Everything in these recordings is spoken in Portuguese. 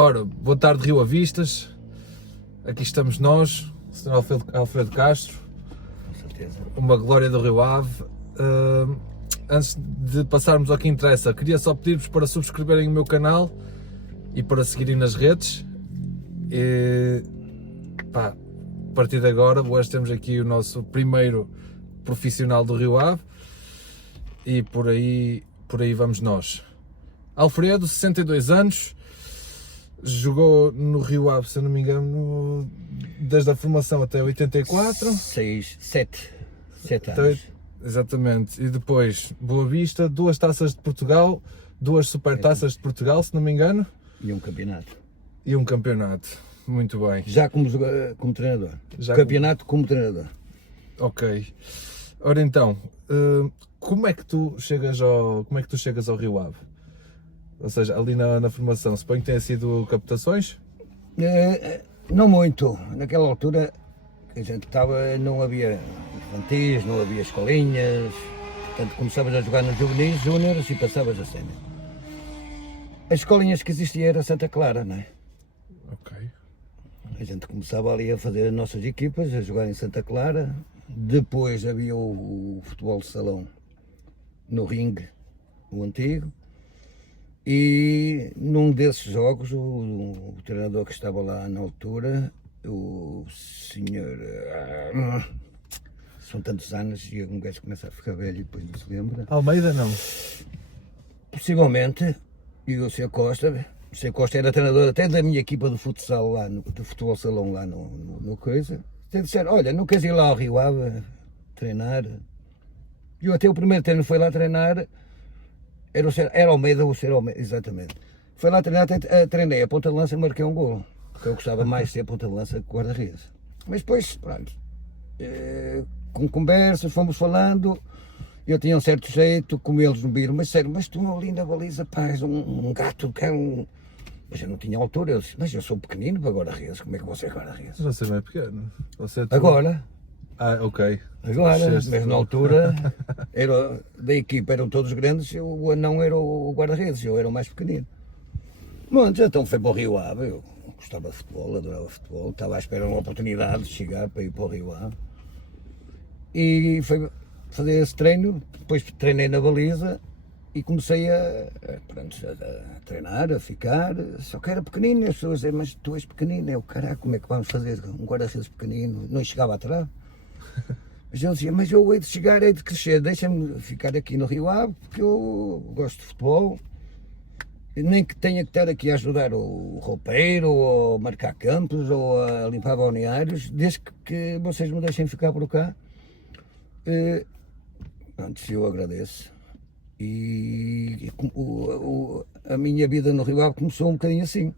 Ora, boa tarde Rio Avistas, aqui estamos nós, o Sr. Alfredo Castro, Com certeza. uma glória do Rio Ave. Antes de passarmos ao que interessa, queria só pedir-vos para subscreverem o meu canal e para seguirem nas redes. A partir de agora, hoje temos aqui o nosso primeiro profissional do Rio Ave e por aí vamos nós. Alfredo, 62 anos, jogou no Rio Ave, se eu não me engano, desde a formação até 84. 7 Então, anos. exatamente. E depois, Boa Vista, 2 taças de Portugal, 2 supertaças de Portugal, se não me engano, E um campeonato. e um campeonato. Muito bem. Já como treinador. Já Campeonato como treinador. Ok. Ora então, como é que tu chegas ao Rio Ave? Ou seja, ali na formação, suponho que tenha sido captações? Não muito. Naquela altura que a gente estava, não havia infantis, não havia escolinhas. Portanto, começavas a jogar nos juvenis, júniores e passavas a sénior. As escolinhas que existiam era Santa Clara, não é? Ok. A gente começava ali a fazer as nossas equipas, a jogar em Santa Clara. Depois havia o futebol de salão no ringue, o antigo. E num desses jogos, o treinador que estava lá na altura, o senhor... São tantos anos e um gajo começa a ficar velho e depois não se lembra. Almeida não? Possivelmente, e o Sr. Costa... O Sr. Costa era treinador até da minha equipa de futsal lá, do futebol salão lá no coisa. Eles disseram, olha, não queres ir lá ao Rio Ave treinar? E eu até o primeiro treino foi lá treinar, era Almeida, o Sr. Almeida, exatamente. Foi lá treinar, treinei a ponta de lança e marquei um golo. Porque eu gostava mais de ser ponta de lança que guarda-redes. Mas depois, pronto, com conversas, fomos falando. Eu tinha um certo jeito, como eles me viram, mas sério, mas tu ali na baliza, pá, és um gato, cão. Mas eu não tinha altura, eu disse, mas eu sou pequenino para guarda-redes, como é que você é guarda-redes? Você não é pequeno. Você Agora, ok. agora, Cresceste mas tu. na altura, da equipa eram todos grandes, o anão era o guarda-redes, eu era o mais pequenino. Pronto, então foi para o Rio Ave, eu gostava de futebol, adorava futebol, estava à espera de uma oportunidade de chegar para ir para o Rio Ave. E foi fazer esse treino, depois treinei na baliza e comecei a treinar, a ficar, só que era pequenino, as pessoas diziam, mas tu és pequenino, eu, caraca, como é que vamos fazer um guarda-redes pequenino, não chegava atrás. Mas eu dizia, mas eu hei de chegar, hei de crescer, deixa-me ficar aqui no Rio Ave, porque eu gosto de futebol, e nem que tenha que estar aqui a ajudar o roupeiro, ou a marcar campos, ou a limpar balneários, desde que vocês me deixem ficar por cá. Pronto, eu agradeço. E a minha vida no Rio Ave começou um bocadinho assim.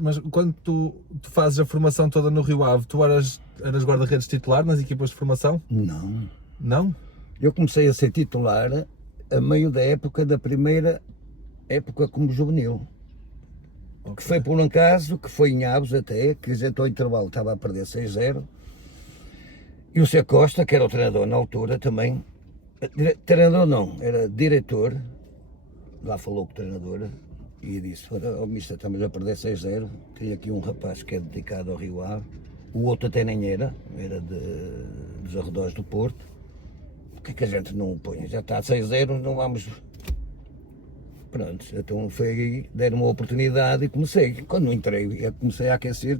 Mas quando tu fazes a formação toda no Rio Ave, tu eras guarda-redes titular nas equipas de formação? Não. Não? Eu comecei a ser titular a meio da primeira época como juvenil. Okay. Que foi por um caso, que foi em Aves até, que a gente ao intervalo estava a perder 6-0. E o Sr. Costa, que era o treinador na altura também, treinador não, era diretor, lá falou com o treinador e disse, ó mister, estamos a perder 6-0, tem aqui um rapaz que é dedicado ao Rio Ave, o outro até nem era dos arredores do Porto, por que é que a gente não põe? Já está a 6-0, não vamos... Pronto, então foi aí, deram uma oportunidade e comecei. Quando entrei, comecei a aquecer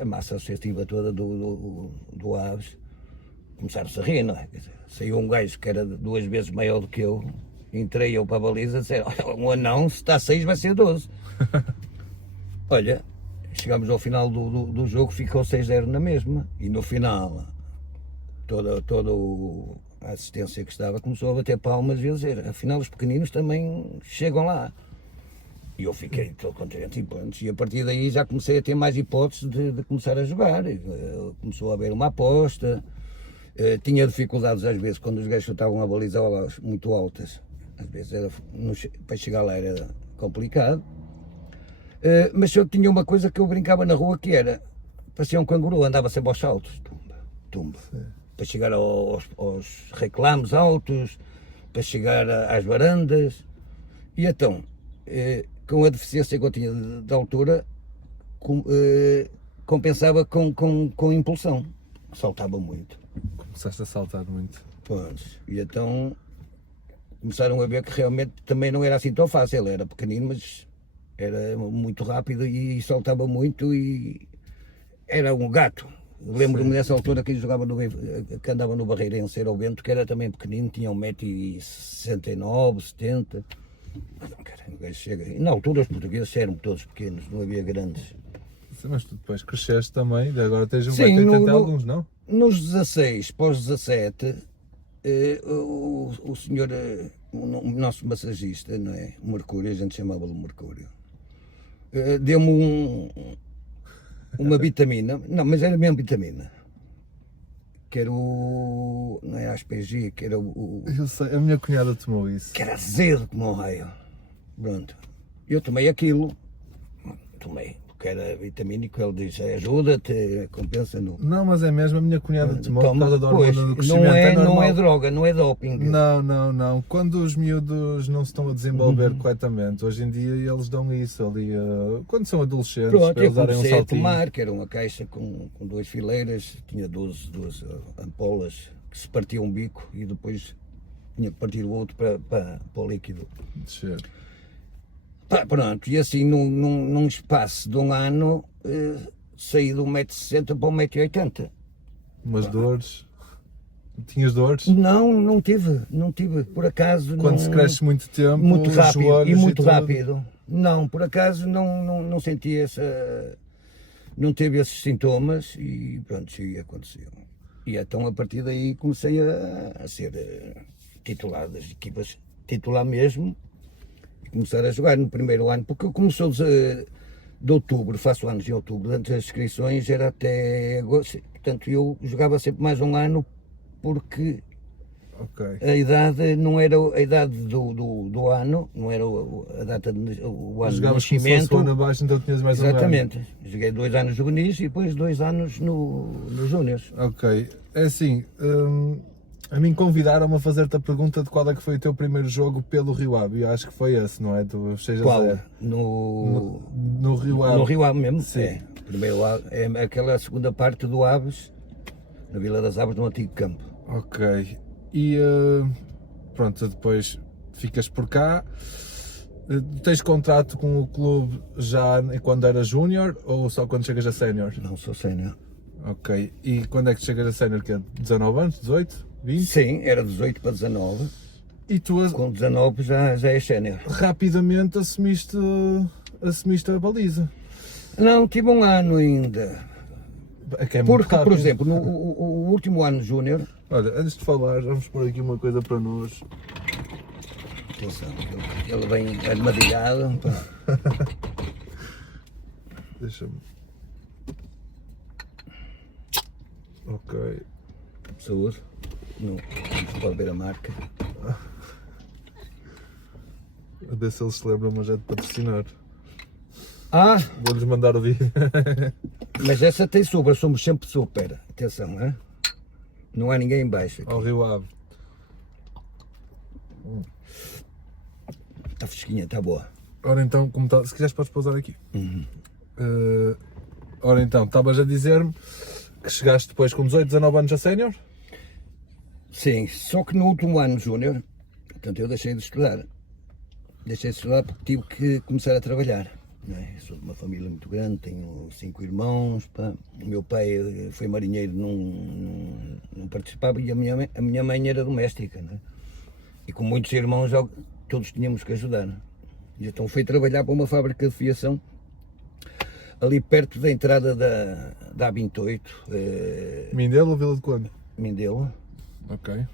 a massa associativa toda do Aves. Começaram-se a rir, não é? Saiu um gajo que era 2 vezes maior do que eu, entrei eu para a baliza e disseram, olha, um anão, se está 6 vai ser 12. Olha, chegámos ao final do jogo, ficou 6-0 na mesma, e no final, toda a assistência que estava começou a bater palmas e a dizer, afinal os pequeninos também chegam lá. E eu fiquei todo contente e pronto, e a partir daí já comecei a ter mais hipóteses de começar a jogar, começou a haver uma aposta. Tinha dificuldades às vezes quando os gajos estavam a balizar bolas muito altas, às vezes para chegar lá era complicado, mas eu tinha uma coisa que eu brincava na rua que era, parecia um canguru, andava sempre aos saltos, tumba, para chegar aos reclamos altos, para chegar às varandas, e então com a deficiência que eu tinha de altura, compensava com impulsão. Saltava muito. Começaste a saltar muito. Pois, e então começaram a ver que realmente também não era assim tão fácil. Ele era pequenino, mas era muito rápido e saltava muito e era um gato. Lembro-me nessa altura que jogava que andava no Barreirense, era o Bento, que era também pequenino, tinha 1,69 m, 70. Mas chega. Na altura os portugueses eram todos pequenos, não havia grandes. Mas tu depois cresceste também, e agora tens um Sim, 1,80 alguns, não? Nos 16 para os 17, o senhor, o nosso massagista, não é? O Mercúrio, a gente chamava-lhe Mercúrio, deu-me uma vitamina, não, mas era mesmo vitamina, que era o, não é ASPG, que era Eu sei, a minha cunhada tomou isso. que era azedo como um raio. Pronto, eu tomei aquilo, porque era vitamínico, ele diz, ajuda-te, compensa no... Não, mas é mesmo, a minha cunhada tomou por causa da pois, hormona do crescimento. não é normal. droga, não é doping. Não. Quando os miúdos não se estão a desenvolver corretamente, hoje em dia eles dão isso ali, quando são adolescentes, Pronto, para eu eles darem um comecei a saltinho. tomar, que era uma caixa com 2 fileiras, tinha 12 ampolas que se partiam um bico e depois tinha que partir o outro para o líquido. Descer. Pronto, e assim num espaço de um ano saí de 1,60 m para 1,80 m. Umas dores. Tinhas dores? Não tive, por acaso. Quando se cresce muito tempo, muito os rápido joelhos e muito tudo. rápido. Não, por acaso não senti não teve esses sintomas e pronto, e aconteceu. E então a partir daí comecei a ser titular das equipas, titular mesmo, e começar a jogar no primeiro ano, porque começou de outubro, faço anos em outubro, antes das inscrições era até agosto, portanto eu jogava sempre mais um ano, porque Ok. a idade não era a idade do ano, não era a data o ano de Jogavas como se fosse nascimento. o ano abaixo, então tinhas mais um ano. Exatamente. Joguei 2 anos juvenis e depois 2 anos nos júniores. Ok. É assim, a mim convidaram-me a fazer-te a pergunta de qual é que foi o teu primeiro jogo pelo Rio Ave. E acho que foi esse, não é? Tu 6-0. Qual? No Rio Ave. No Rio Ave mesmo? Sim. É. Primeiro é aquela segunda parte do Aves, na Vila das Aves, no antigo campo. Ok. E pronto, depois ficas por cá. Tens contrato com o clube já quando era júnior ou só quando chegas a sénior? Não sou sénior. Ok. E quando é que chegas a sénior? Que é 19 anos? 18? 20? Sim, era 18 para 19. E tu Com 19 já é sénior. rapidamente assumiste a baliza. Não, tive um ano ainda. É que é muito Porque, por rápido. exemplo, o último ano júnior. Olha, antes de falar, vamos pôr aqui uma coisa para nós. Atenção, ele vem armadilhado. Deixa-me. Ok. Saúde. Não se pode ver a marca. A ver se eles se lembram, mas é de patrocinar. Ah, Vou-lhes mandar o vídeo. mas essa tem super, somos sempre super. Atenção, hein? Não há ninguém em baixo. Ao Rio Ave. Está fresquinha, está boa. Ora então, como tá, se quiseres podes pousar aqui. Ora então, estavas a dizer-me que chegaste depois com 18, 19 anos a sénior? Sim, só que no último ano júnior, portanto eu deixei de estudar. Deixei de estudar porque tive que começar a trabalhar. Não é? Sou de uma família muito grande, tenho 5 irmãos. Pá. O meu pai foi marinheiro, não participava, e a minha mãe era doméstica. Não é? E com muitos irmãos, todos tínhamos que ajudar. E então fui trabalhar para uma fábrica de fiação, ali perto da entrada da A28, Mindelo ou Vila de Conde? Mindelo. Ok.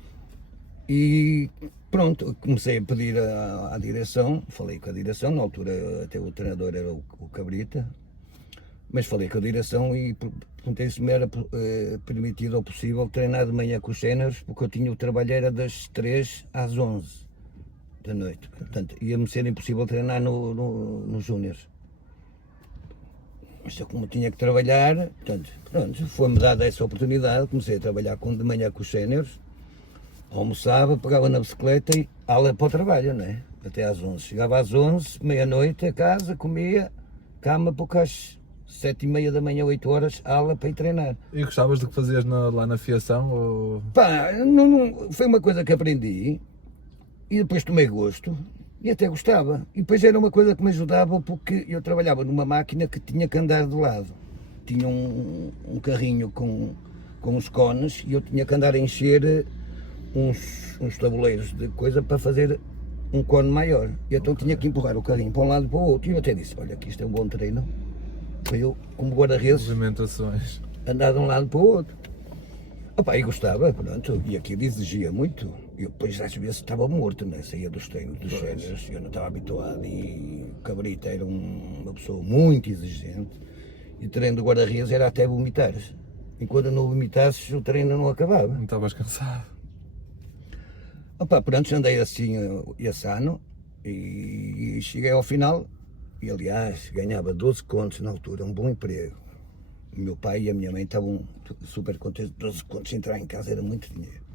E pronto, comecei a pedir à direção, falei com a direção, na altura até o treinador era o Cabrita, mas falei com a direção e perguntei se me era permitido ou possível treinar de manhã com os séniores, porque eu tinha o trabalho era das 3 às 11 da noite, portanto ia-me ser impossível treinar nos júniores. Mas eu, como tinha que trabalhar, portanto, pronto, foi-me dada essa oportunidade, comecei a trabalhar de manhã com os séniores. Almoçava, pegava na bicicleta e ala para o trabalho, não é? até às 11. Chegava às 11, meia-noite a casa, comia, cama pouco às 7h30 da manhã, 8 horas, aula para ir treinar. E gostavas do que fazias lá na fiação? Ou... Pá, foi uma coisa que aprendi e depois tomei gosto e até gostava. E depois era uma coisa que me ajudava porque eu trabalhava numa máquina que tinha que andar de lado. Tinha um carrinho com os cones e eu tinha que andar a encher uns tabuleiros de coisa para fazer um cone maior. E então tinha que empurrar o carrinho para um lado e para o outro. E eu até disse, olha, aqui isto é um bom treino. Para eu, como guarda-redes, movimentações. andar de um lado para o outro. Opa, e gostava, pronto, e aquilo exigia muito. Eu depois às vezes estava morto, né? Saía dos treinos dos séniores, eu não estava habituado e o Cabrita era uma pessoa muito exigente e o treino de guarda-redes era até vomitar. E quando não vomitasses o treino não acabava. Não estavas cansado? Opa, pronto, andei assim esse ano e cheguei ao final e aliás ganhava 12 contos na altura, um bom emprego. O meu pai e a minha mãe estavam super contentes, 12 contos, entrar em casa era muito dinheiro.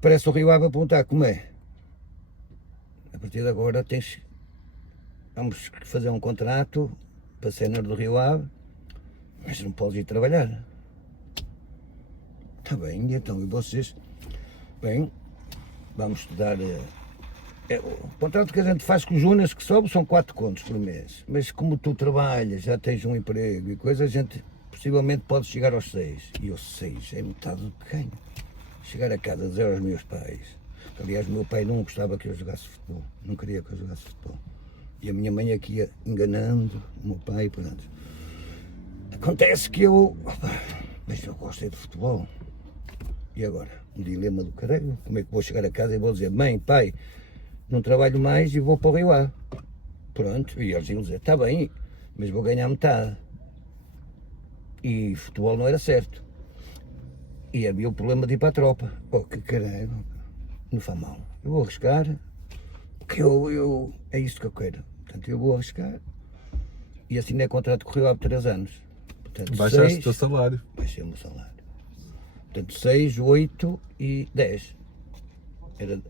Parece o Rio Ave a perguntar como é. A partir de agora vamos fazer um contrato para sénior do Rio Ave, mas não podes ir trabalhar. Está bem, então, e vocês? Bem, vamos estudar. O contrato que a gente faz com os júniores que sobe são 4 contos por mês, mas como tu trabalhas, já tens um emprego e coisa, a gente possivelmente pode chegar aos 6. E aos 6 é metade do que ganho. Chegar a casa, dizer aos meus pais. Aliás, o meu pai não gostava que eu jogasse futebol, não queria que eu jogasse futebol. E a minha mãe aqui ia enganando o meu pai, pronto. Acontece que mas eu gostei de futebol. E agora? Um dilema do caralho. Como é que vou chegar a casa e vou dizer, mãe, pai, não trabalho mais e vou para o Rio Ave. Pronto, e eles iam dizer, está bem, mas vou ganhar metade. E futebol não era certo. E havia o problema de ir para a tropa. Oh, que caralho, não faz mal. Eu vou arriscar, porque é isto que eu quero. Portanto, eu vou arriscar. E assinei contrato com o Rio Ave 3 anos. Portanto, baixaste o teu salário. Baixei o meu salário. Portanto, 6, 8 e 10.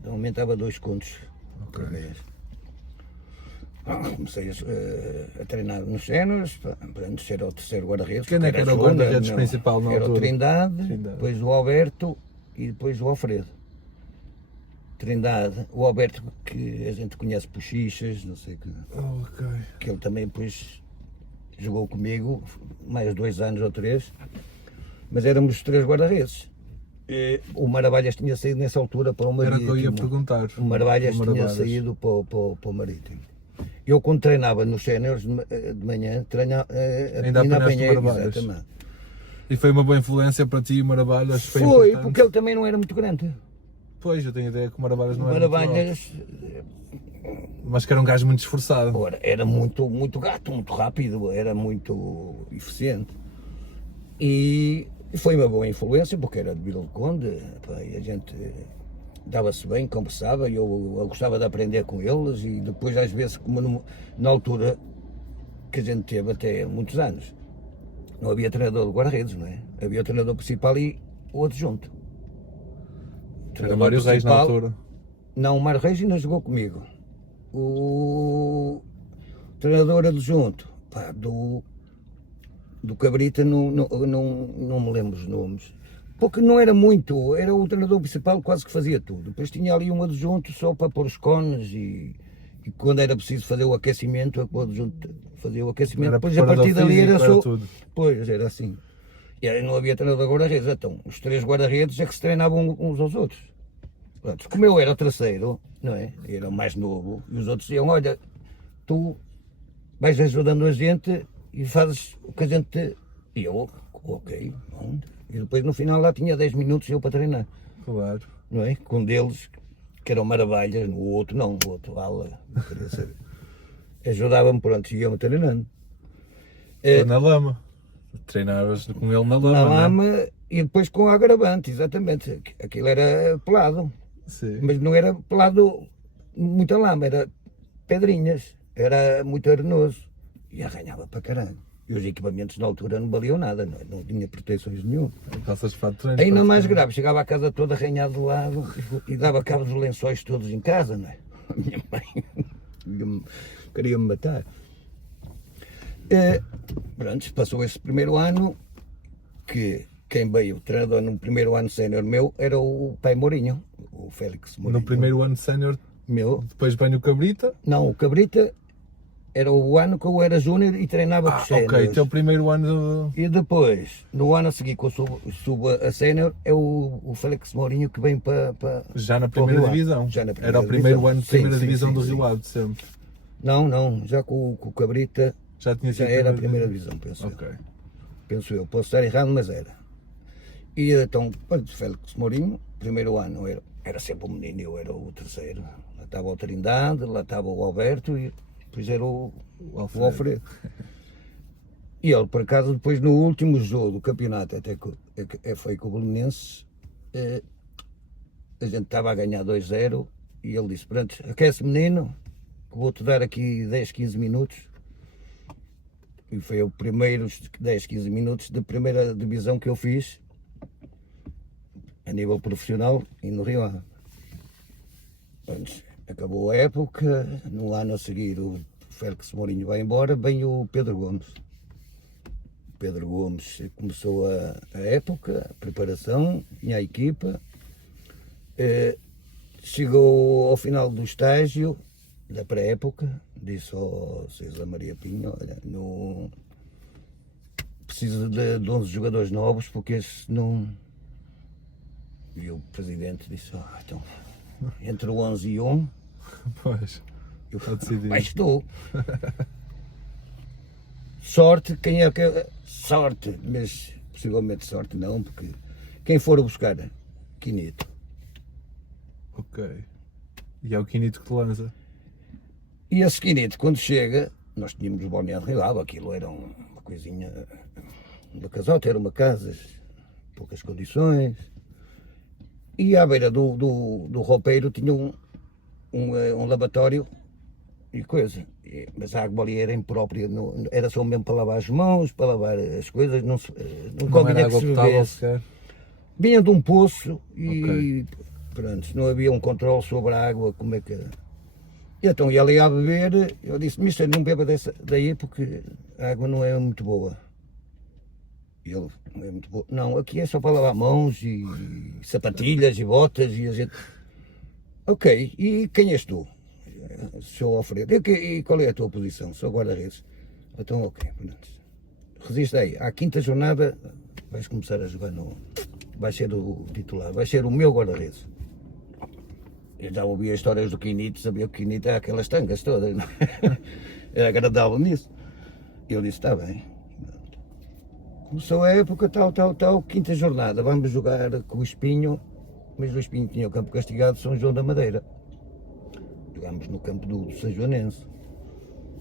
Aumentava 2 contos por mês. Comecei a treinar nos séniores, para ser o terceiro guarda-redes. Quem é que era o guarda-redes principal na altura? Era o Trindade, depois o Alberto e depois o Alfredo. Trindade, o Alberto que a gente conhece por Xixas, não sei que. Que ele também depois jogou comigo, mais 2 anos ou 3, mas éramos os 3 guarda-redes. O Maravilhas tinha saído nessa altura para o Marítimo. Era o que eu ia perguntar. O Maravilhas tinha saído para o Marítimo. Eu quando treinava nos séniores de manhã, ainda apanhei, exatamente. E foi uma boa influência para ti, o Maravilhas? Foi porque ele também não era muito grande. Pois, eu tenho a ideia que o Maravilhas não era muito mas que era um gajo muito esforçado. Era muito, muito gato, muito rápido, era muito eficiente. E foi uma boa influência, porque era de Vila do Conde, e a gente dava-se bem, conversava, e eu gostava de aprender com eles, e depois às vezes, como na altura que a gente teve até muitos anos, não havia treinador de guarda-redes, não é? Havia o treinador principal e o adjunto. Era Mário Reis na altura. Não, o Mário Reis ainda jogou comigo. O treinador adjunto, do Cabrita, não me lembro os nomes. Porque não era muito, era o treinador principal, quase que fazia tudo. Depois tinha ali um adjunto só para pôr os cones e quando era preciso fazer o aquecimento, o adjunto fazia o aquecimento. Depois a partir dali era só. Pois, era assim. E aí não havia treinador de guarda-redes, então os 3 guarda-redes é que se treinavam uns aos outros. Pronto, como eu era o terceiro, não é? Era o mais novo, e os outros diziam, olha, tu vais ajudando a gente e fazes o que a gente. E eu, ok, bom. E depois no final lá tinha 10 minutos eu para treinar. Claro. Não é? Com um deles, que era o Maravilhas, o outro não, o outro ala, não queria saber. Ajudava-me, pronto, e ia-me treinando. Na lama. Treinavas com ele na lama. Na lama, né? E depois com agravante, exatamente. Aquilo era pelado. Sim. Mas não era pelado muita lama, era pedrinhas, era muito arenoso. E arranhava para caralho. E os equipamentos na altura não valiam nada, não tinha proteções nenhuma. Calças de fato de treino. Ainda mais grave, chegava à casa toda arranhado de lado e dava cabo dos lençóis todos em casa, não é? A minha mãe queria-me matar. Pronto, passou esse primeiro ano, que quem veio, o treinador no primeiro ano sénior meu, era o pai Mourinho, o Félix Mourinho. No primeiro ano sénior, Meu, depois vem o Cabrita. não, o Cabrita era o ano que eu era júnior e treinava com os Ok, séniores. teu primeiro ano. E depois, no ano a seguir, que eu subo a sénior, é o Félix Mourinho que vem para Já na para o primeira Rio Ave. divisão. Já na primeira Era o primeiro divisão. ano de Sim, primeira sim, divisão sim, do sim. Rio Ave, sempre. Não, já com o Cabrita Já tinha já sido era a primeira divisão, penso Ok. eu. Penso eu, posso estar errado, mas era. E então, o Félix Mourinho, primeiro ano, era sempre o menino, eu era o terceiro. Lá estava o Trindade, lá estava o Alberto e depois era o Alfredo. E ele, por acaso, depois no último jogo do campeonato, até que foi com o Belenenses, a gente estava a ganhar 2-0 e ele disse, pronto, aquece menino, que vou-te dar aqui 10, 15 minutos. E foi os primeiros 10, 15 minutos de primeira divisão que eu fiz, a nível profissional e no Rio Ave. Pronto, acabou a época, no ano a seguir o Félix Mourinho vai embora, vem o Pedro Gomes. Pedro Gomes começou a época, a preparação, tinha a equipa, chegou ao final do estágio, da pré-época, disse ao César Maria Pinho, olha, preciso de 11 jogadores novos, porque esse não... E o presidente disse, então, entre o 11 e 1, Pois. eu Está decidido. mas estou. Sorte, quem é que... Sorte, mas possivelmente sorte não, porque quem for a buscar, Quinito. Ok. E é o Quinito que te lança. E esse Quinito, quando chega, nós tínhamos o balneário de Rio Ave, aquilo era uma coisinha, uma casota, era uma casa, poucas condições, e à beira do roupeiro tinha um lavatório e coisa, mas a água ali era imprópria, era só mesmo para lavar as mãos, para lavar as coisas, não Não convinha era que água se potável bebesse. sequer. Vinha de um poço e Ok. pronto, não havia um controle sobre a água, como é que era. E então ia ali a beber, eu disse, mister, não beba daí porque a água não é muito boa. E ele, não é muito boa. Não, aqui é só para lavar mãos e sapatilhas e botas e a gente... Ok, e quem és tu? Sou Alfredo. E qual é a tua posição? Sou guarda-redes. Então, ok, pronto. Resiste aí, à quinta jornada vais começar a jogar vais ser o titular, vais ser o meu guarda-redes. Eu já ouvia histórias do Quinito, sabia que o Quinito é aquelas tangas todas, não é? Era agradável nisso. E eu disse, está bem. Começou a época, tal, quinta jornada, vamos jogar com o Espinho, mas o Espinho tinha o campo castigado de São João da Madeira. Jogámos no campo do São Joanense.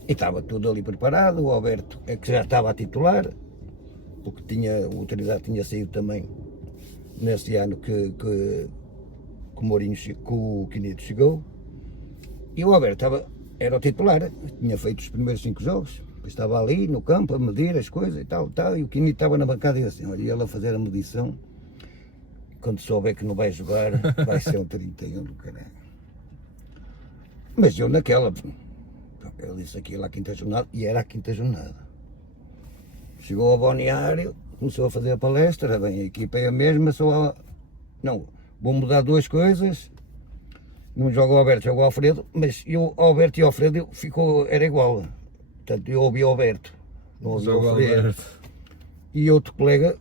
E estava tudo ali preparado, o Alberto é que já estava a titular, porque o Trindade tinha saído também nesse ano que o Quinito chegou. E o Alberto era o titular, tinha feito os primeiros 5 jogos, estava ali no campo a medir as coisas e tal, e o Quinito estava na bancada e assim, olha, ele a fazer a medição, quando souber que não vai jogar, vai ser um 31 do caralho. Mas eu naquela, ele disse aquilo à quinta jornada, e era a quinta jornada. Chegou ao balneário, começou a fazer a palestra, bem, a equipa é a mesma, não, vou mudar 2 coisas, não joga o Alberto, joga o Alfredo, mas o Alberto e o Alfredo era igual. Portanto, eu ouvi o Alberto, não ouvi o Alfredo. E outro colega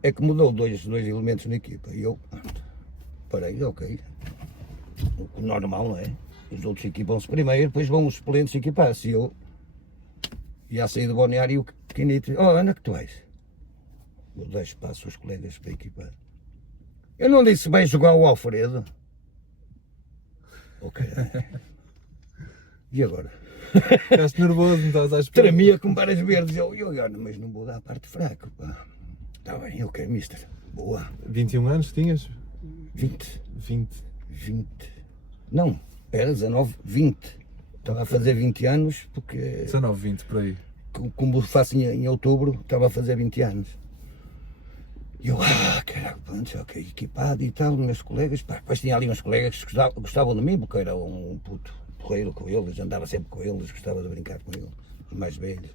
é que mudou dois elementos na equipa. E eu parei, ok. O normal, não é? Os outros equipam-se primeiro, depois vão os suplentes equipar-se. E eu ia sair do balneário e o Quinito, onde é que tu vais? Eu dei espaço aos colegas para equipar. Eu não disse, vai jogar o Alfredo? Ok. E agora? Ficaste nervoso, não estavas à espera. Tremia com várias verdes. Eu, mas não vou dar a parte fraca, pá. Está bem, ok, mister. Boa. 21 anos tinhas? 20. 20. Não, era 19, 20. Estava a fazer 20 anos porque... 19, 20, por aí. Como faço em outubro, estava a fazer 20 anos. E eu, caraca, pronto, ok, equipado e tal, meus colegas, pá, depois tinha ali uns colegas que gostavam de mim, porque eu era um puto porreiro com eles, andava sempre com eles, gostava de brincar com eles, os mais velhos,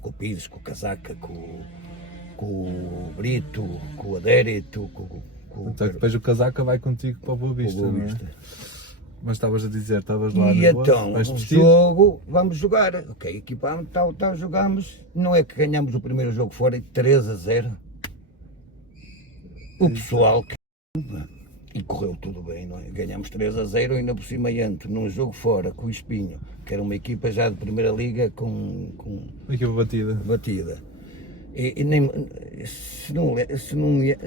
com o Pires, com o Casaca, com o Brito, com o Adérito, com Então depois o Casaca vai contigo para o Boa Vista, Boa não é? Vista. Mas estavas a dizer, estavas lá E na boa, então, vais o vestido? jogo, vamos jogar, ok, equipámos, tal, jogámos, não é que ganhámos o primeiro jogo fora 3-0, o pessoal que... E correu tudo bem, não é? Ganhámos 3-0 e ainda por cima entro num jogo fora com o Espinho, que era uma equipa já de primeira liga com Uma equipa batida. batida. E nem, se não ia,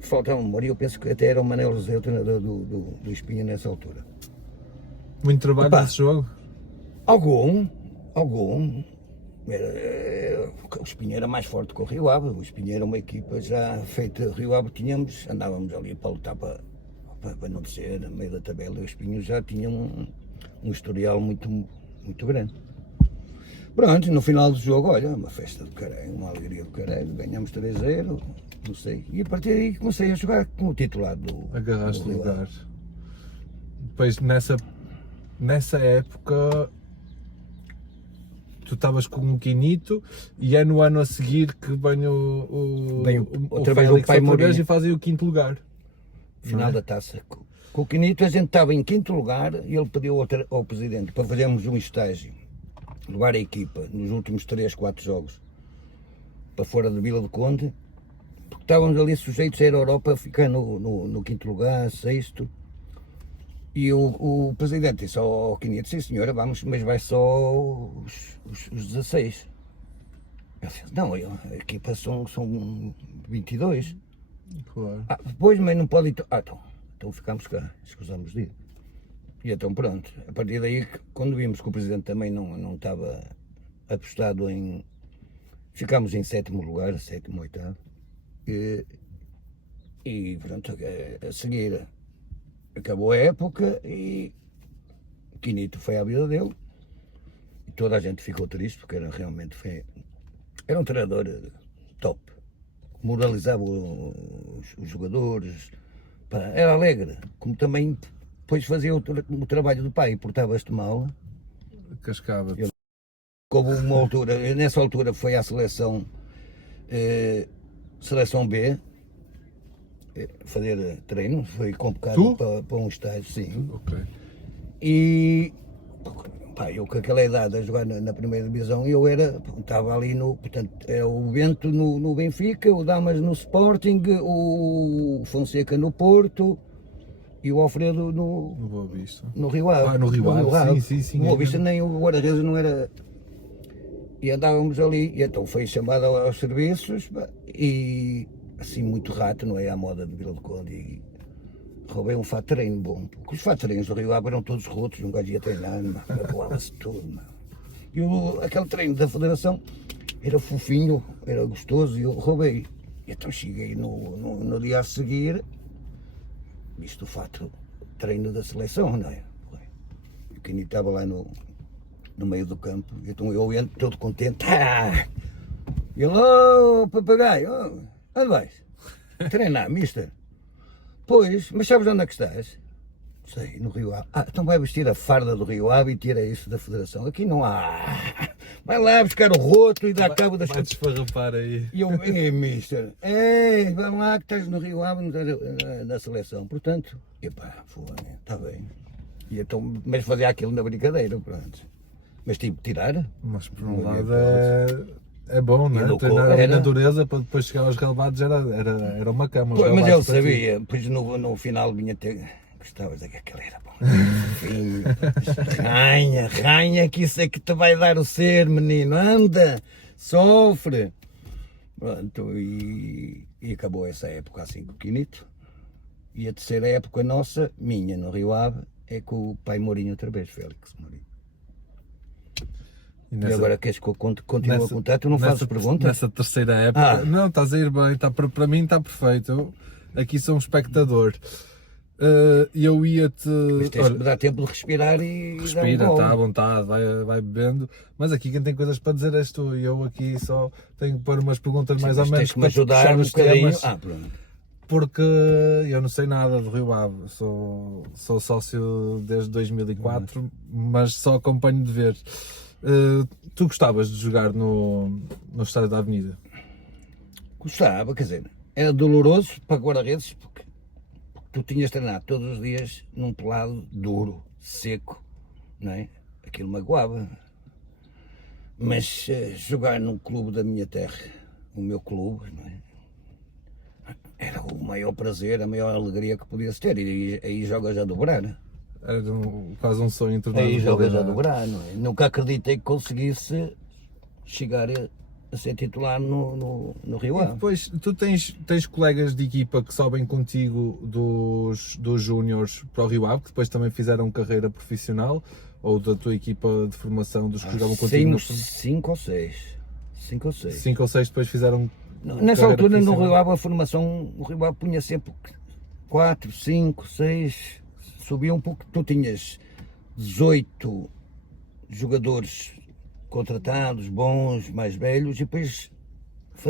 falta a memória, eu penso que até era o Manel José, o treinador do Espinho nessa altura. Muito trabalho Opa. nesse jogo? Algum. O Espinho era mais forte que o Rio Ave. O Espinho era uma equipa já feita. O Rio Ave andávamos ali para lutar para não descer no meio da tabela. O Espinho já tinha um historial muito grande. Pronto, no final do jogo, olha, uma festa do caralho, uma alegria do caralho. Ganhamos 3-0, não sei. E a partir daí comecei a jogar como titular do. Agarraste do o Rio Ave. lugar. Depois nessa época tu estavas com o Quinito e é no ano a seguir que vem Vem outra vez o Félix Pai outra vez Mourinho. e fazem o quinto lugar. Final Não é? da taça. Com o Quinito a gente estava em quinto lugar e ele pediu ao presidente para fazermos um estágio, levar a equipa nos últimos 3-4 jogos para fora de Vila do Conde, porque estávamos ali sujeitos a ir à Europa, ficar no quinto lugar, sexto. E o presidente disse ao Quinito, sim senhora, vamos, mas vai só os 16. Ele disse, não, a equipa são 22. Claro. Depois, mas não pode ir. Então ficámos cá, escusamos de ir. E então pronto, a partir daí, quando vimos que o presidente também não estava apostado em. Ficámos em sétimo lugar, sétimo, oitavo. E pronto, a seguir acabou a época e o Quinito foi à vida dele. E toda a gente ficou triste porque era um treinador top. Moralizava os jogadores, pá, era alegre, como também depois fazia o trabalho do pai, portava-se mal. Cascava. Houve uma altura, nessa altura foi à seleção B, fazer treino, foi convocado para um estágio, sim. Ok. E pá, eu com aquela idade a jogar na primeira divisão, estava ali portanto, era o Bento no Benfica, o Damas no Sporting, o Fonseca no Porto e o Alfredo No Boa Vista. no Rio Ave. No Rio Ave, sim. No Boa Vista nem o guarda-redes não era. E andávamos ali, e então foi chamado aos serviços, pá, e assim muito rato, não é? À moda de Vila do Conde. E roubei um fato de treino bom, porque os fatos de treinos do Rio Ave eram todos rotos, um gajo ia treinar, voava-se tudo. E aquele treino da Federação era fofinho, era gostoso, e eu roubei. E então cheguei no dia a seguir, visto o fato de treino da seleção, não é? E o Quinito estava lá no meio do campo, então eu entro todo contente. E ele, papagaio, onde vais? Treinar, mister. Pois, mas sabes onde é que estás? Sei, no Rio Ave. Então vai vestir a farda do Rio Ave e tira isso da Federação. Aqui não há. Vai lá buscar o roto e dá cabo das Vai desfarrapar aí. E eu, mister, vai lá que estás no Rio Ave, na seleção. Portanto, está bem. E então, mas fazia aquilo na brincadeira, pronto. Mas tive que tirar. Mas por um lado é bom, não é? Educou, Treinar a era. natureza para depois chegar aos relevados era uma cama. os Pois, mas relevados ele para ti. sabia, pois no final vinha ter. Gostavas daquele era bom. Filho, ranha, que isso é que te vai dar o ser, menino. Anda, sofre. Pronto, e acabou essa época assim com o Quinito. E a terceira época nossa, minha, no Rio Ave, é com o pai Mourinho outra vez, Félix Mourinho. E agora queres que eu continue a contar? Tu não fazes perguntas? Nessa terceira época, não, estás a ir bem, para mim está perfeito. Eu aqui sou um espectador. Eu ia-te. Mas tens que Olha, me dar tempo de respirar e respira, dar um está à golo. vontade, vai bebendo. Mas aqui quem tem coisas para dizer és tu. E eu aqui só tenho que pôr umas perguntas mais ou Mas menos tens que me para te ajudar puxar um os bocadinho. temas. Pronto. Porque eu não sei nada do Rio Ave. Sou sócio desde 2004, mas só acompanho de ver. Tu gostavas de jogar no Estádio da Avenida? Gostava, quer dizer, era doloroso para guarda-redes porque tu tinhas treinado todos os dias num pelado duro, seco, não é? Aquilo magoava. Mas jogar num clube da minha terra, o meu clube, não é? Era o maior prazer, a maior alegria que podias ter. E aí jogas a dobrar. Era quase um sonho tornado Aí jogas a realidade. dobrar, não é? Nunca acreditei que conseguisse chegar a ser titular no Rio E Ave. depois, tu tens colegas de equipa que sobem contigo dos júniores para o Rio Ave, que depois também fizeram carreira profissional, ou da tua equipa de formação, dos que jogavam contigo na formação? 5 ou 6. 5 ou 6. 5 ou 6 depois fizeram Nessa carreira altura no profissional? Rio Ave a formação, o Rio Ave punha sempre 4, 5, 6, subia um pouco. Tu tinhas 18 jogadores contratados, bons, mais velhos, e depois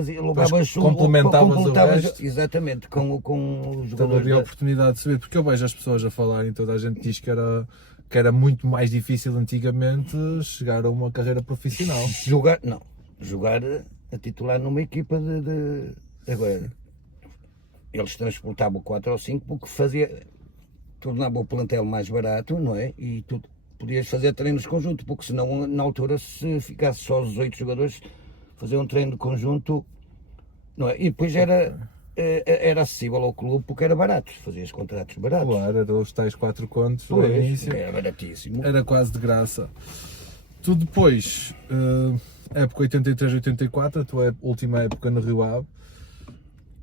levavas complementavas o resto. exatamente, com os Então jogadores havia a oportunidade de subir, porque eu vejo as pessoas a falarem, toda a gente diz que era muito mais difícil antigamente chegar a uma carreira profissional. jogar a titular numa equipa agora, eles transportavam 4 ou 5 porque tornava o plantel mais barato, não é? E tu podias fazer treinos conjunto, porque senão na altura se ficasse só os 8 jogadores, fazer um treino de conjunto, não é? E depois era acessível ao clube porque era barato, fazias contratos baratos. Claro, eram os tais 4 contos no Pois, início. era baratíssimo. Era quase de graça. Tu depois, época 83-84, a tua última época no Rio Ave,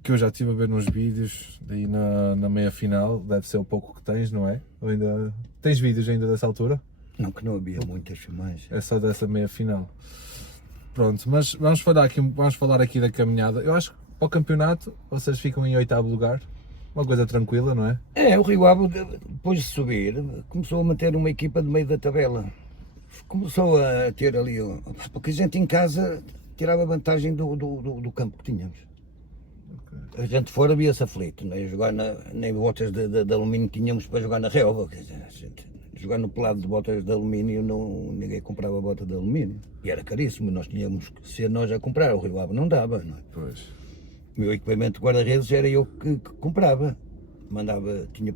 que eu já estive a ver nos vídeos, aí na meia final, deve ser o pouco que tens, não é? Ou ainda tens vídeos ainda dessa altura? Não, que não havia muitas filmagens. É só dessa meia final. Pronto, mas vamos falar aqui da caminhada. Eu acho que para o campeonato vocês ficam em 8º lugar, uma coisa tranquila, não é? O Rio Ave, depois de subir, começou a manter uma equipa de meio da tabela. Começou a ter ali, porque a gente em casa tirava vantagem do campo que tínhamos. A gente fora via-se aflito, né? Jogar nem botas de alumínio tínhamos para jogar na relva. Quer dizer, jogar no pelado de botas de alumínio, ninguém comprava bota de alumínio. E era caríssimo, nós tínhamos que ser nós a comprar, o Rio Ave não dava, não é? Pois. O meu equipamento de guarda-redes era eu que comprava.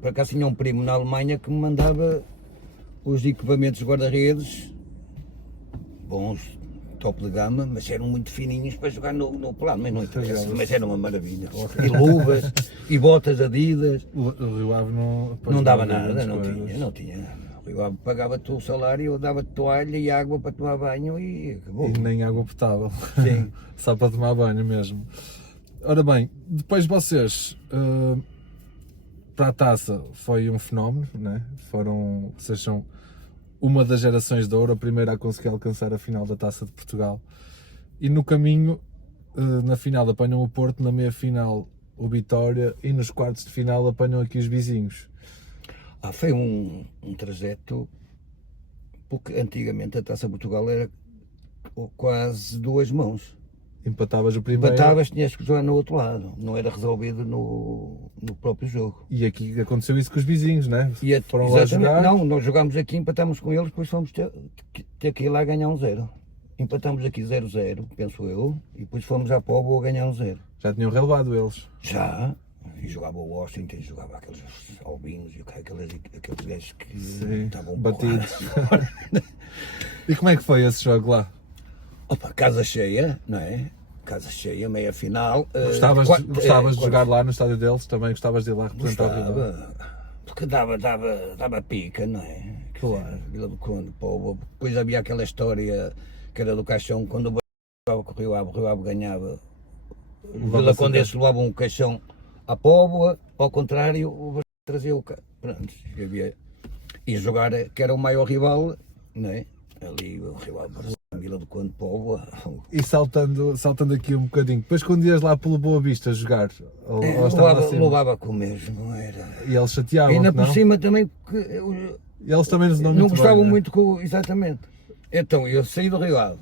Por acaso tinha um primo na Alemanha que me mandava os equipamentos de guarda-redes, bons, top de gama, mas eram muito fininhos para jogar no pelado, mas não interessa, mas era uma maravilha. E luvas, e botas Adidas. O Rio Ave Não dava havia nada, grandes não coisas. tinha. O Rio Ave pagava-te o salário, eu dava-te toalha e água para tomar banho e acabou. E nem água potável. Sim. Só para tomar banho mesmo. Ora bem, depois vocês, para a taça foi um fenómeno, né? Vocês são uma das gerações de ouro, a primeira a conseguir alcançar a final da Taça de Portugal. E no caminho, na final apanham o Porto, na meia final o Vitória e nos quartos de final apanham aqui os vizinhos. Foi um trajeto, porque antigamente a Taça de Portugal era quase 2 mãos. Empatavas o primeiro. Empatavas, tinhas que jogar no outro lado, não era resolvido no próprio jogo. E aqui aconteceu isso com os vizinhos, né? E Foram lá jogar. Não, nós jogámos aqui, empatámos com eles, depois fomos ter que ir lá ganhar 1-0. Empatámos aqui 0-0, penso eu, e depois fomos à Póvoa a ganhar 1-0. Já tinham relevado eles. Já, e jogava o Washington, jogava aqueles albinos e aqueles gajos que estavam batidos. E como é que foi esse jogo lá? Opa, casa cheia, não é? Casa cheia, meia final. Gostavas de jogar lá no estádio deles? Também gostavas de ir lá representar o Rio Ave? Porque dava pica, não é? Claro. Vila do Conde, Póvoa. Depois havia aquela história que era do caixão, quando o jogava com o Rio Ave ganhava. Vila Condense levava um caixão à Póvoa, ao contrário, o Barcelona trazia o carro. Pronto, e jogar, que era o maior rival, não é? Ali o Rio Ave, Vila do Conde Póvoa. E saltando aqui um bocadinho, depois quando ias lá pelo Boa Vista jogar, ou estava lá acima, Levava com o mesmo, era. e eles chateavam, E ainda por não? cima também, porque E eles também não não muito gostavam bem, né? muito com, exatamente. Então eu saí do Rio Ave,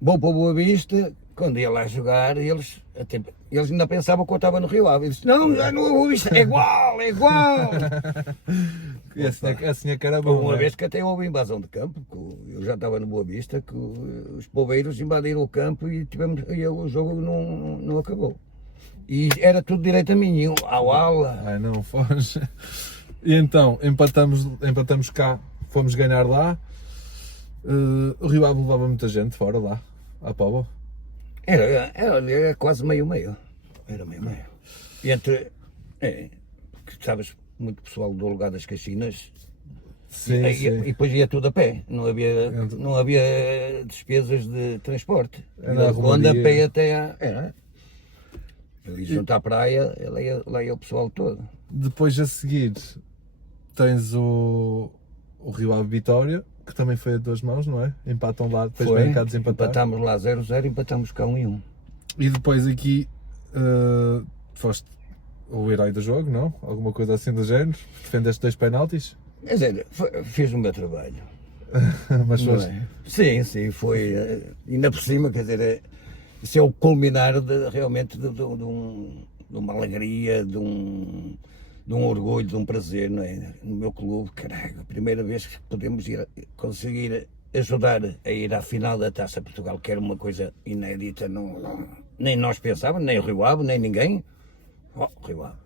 vou para o Boa Vista, quando ia lá jogar, eles ainda pensavam que eu estava no Rio Ave. Eles disseram, não, já no Boa Vista, é igual, é igual. E assim é que era bom, Uma né? vez que até houve invasão de campo, que eu já estava no Boa Vista, que os poveiros invadiram o campo e o jogo não acabou. E era tudo direito a mim, ao ala. Ai não, foge. E então, empatamos cá, fomos ganhar lá. O Rio Ave levava muita gente fora lá, à Póvoa. Era quase meio-meio. Era meio-meio. E porque sabes, muito pessoal do lugar das Caxinas, Sim, e sim. depois ia tudo a pé, não havia despesas de transporte. Era a Quando a romaria. pé até era. Eu ia junto à praia, lá ia o pessoal todo. Depois a seguir tens o Rio Ave Vitória, que também foi a duas mãos, não é? Empatam lá, depois vem cá desempatar. Empatámos lá 0-0, empatámos cá 1-1. E depois aqui foste o herói do jogo, não? Alguma coisa assim do género? Defendeste 2 penaltis? Quer dizer, fiz o meu trabalho. Mas Não foste. é? Sim, foi. Ainda por cima, quer dizer, isso é o culminar realmente de uma alegria, de um orgulho, de um prazer, não é? No meu clube, caralho, a primeira vez que podemos conseguir ajudar a ir à final da Taça de Portugal, que era uma coisa inédita, nem nós pensávamos, nem o Rio Ave, nem ninguém. Rio Ave.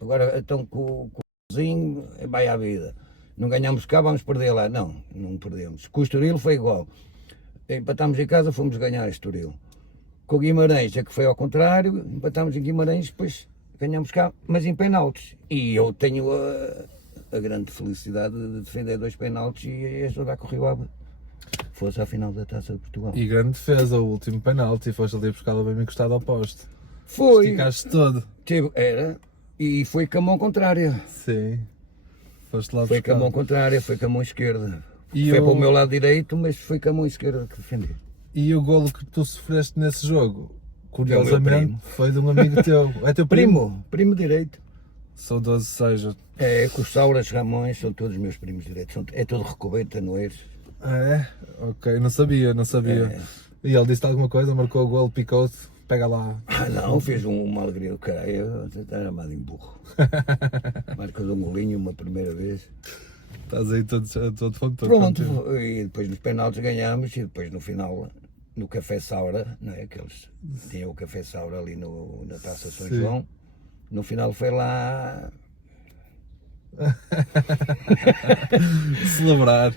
Agora estão com o Zinho, vai à vida. Não ganhamos cá, vamos perder lá. Não perdemos. Com o Estoril foi igual. Empatámos em casa, fomos ganhar a Estoril. Com o Guimarães, é que foi ao contrário, empatámos em Guimarães, depois ganhamos cá, mas em penaltis. E eu tenho a grande felicidade de defender 2 penaltis e ajudar que o Rio Ave fosse à final da Taça de Portugal. E grande defesa, o último penalti, foste ali buscá-lo bem encostado ao poste. Foi, Esticaste todo. e foi com a mão contrária. Sim. Foste lá Foi com a buscar. mão contrária, foi com a mão esquerda. E Foi o- para o meu lado direito, mas foi com a mão esquerda que defendi. E o golo que tu sofreste nesse jogo, É curiosamente, o meu primo. foi de um amigo teu. É teu primo? Primo direito. Saudoso seja. Com os Sauras Ramões, são todos meus primos direitos. É todo Recobeiro, Tanoeiros. Ah, é? Ok, não sabia. É. E ele disse alguma coisa, marcou o golo, picou-te, pega lá. Não, fez uma alegria do caralho. Eu estar armado em burro. Marca de um golinho uma primeira vez. Estás aí todo fonte. Pronto, e depois nos penaltis ganhámos e depois no final, no Café Saura, não é? Que eles tinham o Café Saura ali na Taça São Sim. João. No final foi lá. Celebrar.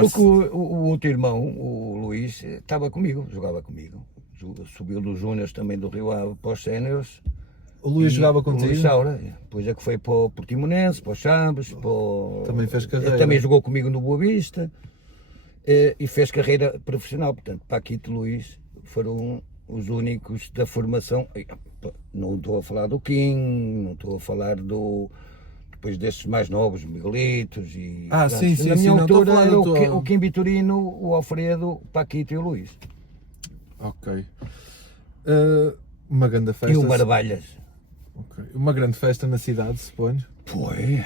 Porque o outro irmão, o Luís, estava comigo, jogava comigo. Subiu dos Júniors também do Rio Ave para os Séniores. O Luís jogava O contigo? Luís Saura. Depois é que foi para o Portimonense, para o Chaves, para o... Também fez carreira. Ele também jogou comigo no Boa Vista e fez carreira profissional. Portanto, Paquito e Luís foram os únicos da formação. Não estou a falar do Kim, não estou a falar depois desses mais novos, Miguelitos e... Sim, Na minha não, estou a altura falar era do teu. o Kim Vitorino, o Alfredo, o Paquito e o Luís. Ok. Uma grande festa. E o Maravilhas. Ok. Uma grande festa na cidade, suponho. Foi.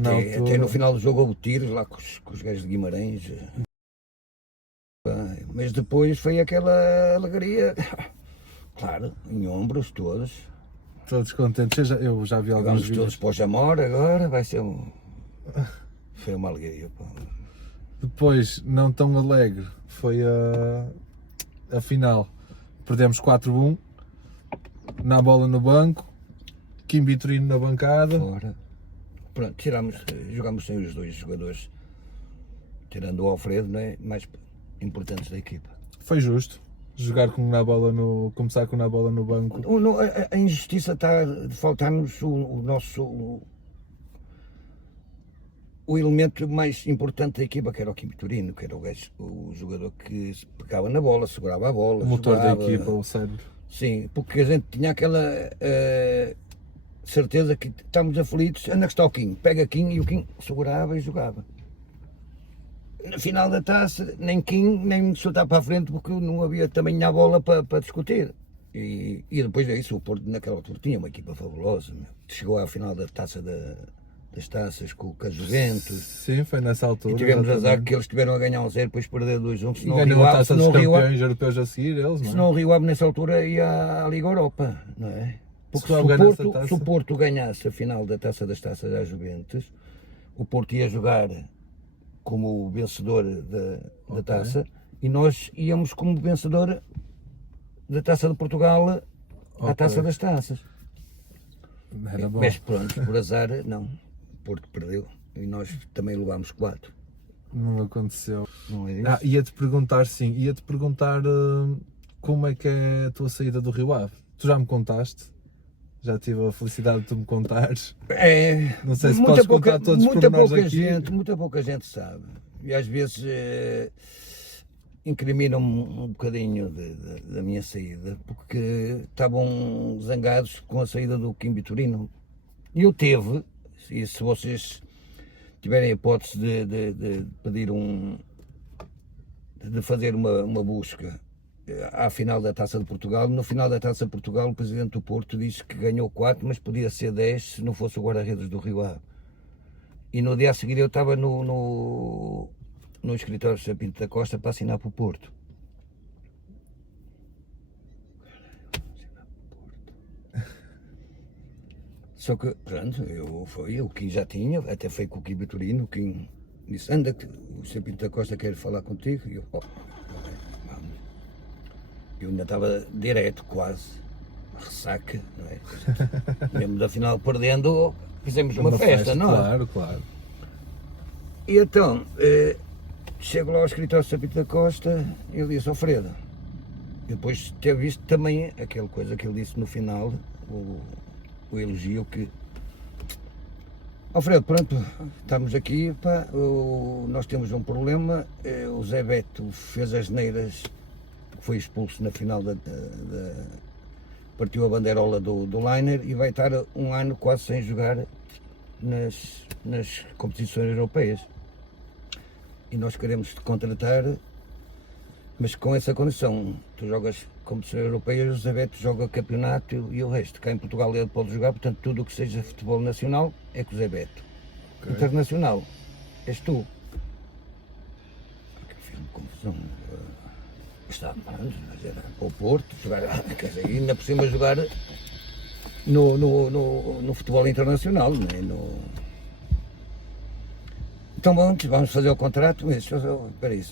Na altura. Até no final do jogo houve tiros lá com os gajos de Guimarães. Mas depois foi aquela alegria. Claro, em ombros todos. Todos contentes. Eu já vi alguns Jogámos vídeos. todos para o Jamor agora, vai ser Foi uma alegria. Pá. Depois, não tão alegre, foi a final. Perdemos 4-1. Na bola no banco. Kim Vitorino na bancada. Fora. Pronto, jogámos sem os 2 jogadores, tirando o Alfredo, não é? Mais importantes da equipa. Foi justo. Começar com na bola no banco. A injustiça está de faltar-nos o nosso. O elemento mais importante da equipa, que era o Kim Vitorino, que era o jogador que pegava na bola, segurava a bola. O motor jogava. da equipa, o cérebro. Sim, porque a gente tinha aquela certeza que estamos aflitos, anda que está o Kim, pega Kim e o Kim segurava e jogava. na final da taça, nem Kim, nem soltar para a frente, porque não havia também a bola para discutir. E depois disso, o Porto naquela altura tinha uma equipa fabulosa, meu. Chegou à final da taça das taças com a Juventus. Sim, foi nessa altura. E tivemos azar exatamente. que eles tiveram a ganhar 1-0, depois perder 2-1. E Senão ganhou a taça dos senão o Rio Ave- campeões europeus a seguir, eles, não é? senão o Rio Ave nessa altura ia à Liga Europa, não é? Porque Se o Ave ganhasse a taça. Se o Porto ganhasse a final da taça das taças à Juventus, o Porto ia jogar como o vencedor da Ok. taça e nós íamos como vencedor da Taça de Portugal à Ok. Taça das Taças. Era bom. Mas pronto, por azar, não. O Porto perdeu e nós também levámos 4. Não aconteceu. Não é isso? Ia-te perguntar, sim, ia-te perguntar como é que é a tua saída do Rio Ave. Tu já me contaste, já tive a felicidade de tu me contares. É, Não sei se podes contar todos os pormenores aqui. muita pouca gente sabe. E às vezes incriminam-me um bocadinho da minha saída, porque estavam zangados com a saída do Kim Vitorino. E eu teve, e se vocês tiverem a hipótese de pedir de fazer uma busca à final da Taça de Portugal, no final da Taça de Portugal o Presidente do Porto disse que ganhou 4, mas podia ser 10 se não fosse o guarda-redes do Rio Ave. E no dia a seguir eu estava no escritório de Sr. Pinto da Costa para assinar para o Porto. Só que, pronto, o Kim já tinha, até foi com o Kim Vitorino, o Kim disse, anda, que o Sr. Pinto da Costa quer falar contigo. E eu, ok, vamos. Eu ainda estava direto, quase, ressaca, não é? Mesmo da final perdendo, fizemos uma festa, não é? Claro, claro. E então, chego lá ao escritório de Sr. Pinto da Costa e ele disse, Alfredo, e depois de ter visto também aquela coisa que ele disse no final, o elogio que... Alfredo, pronto, estamos aqui, pá, nós temos um problema, o Zé Beto fez as neiras, foi expulso na final partiu a bandeirola do Liner e vai estar um ano quase sem jogar nas competições europeias. E nós queremos te contratar, mas com essa condição, tu jogas competições europeias, o Zé Beto joga campeonato e o resto. Cá em Portugal ele pode jogar, portanto tudo o que seja futebol nacional é com o Zé Beto. Okay. Internacional, és tu. Fiz-me confusão. Estava, mas era para o Porto, jogar, quer dizer, ainda por cima jogar no futebol internacional, não é? Então vamos fazer o contrato, mas espera aí,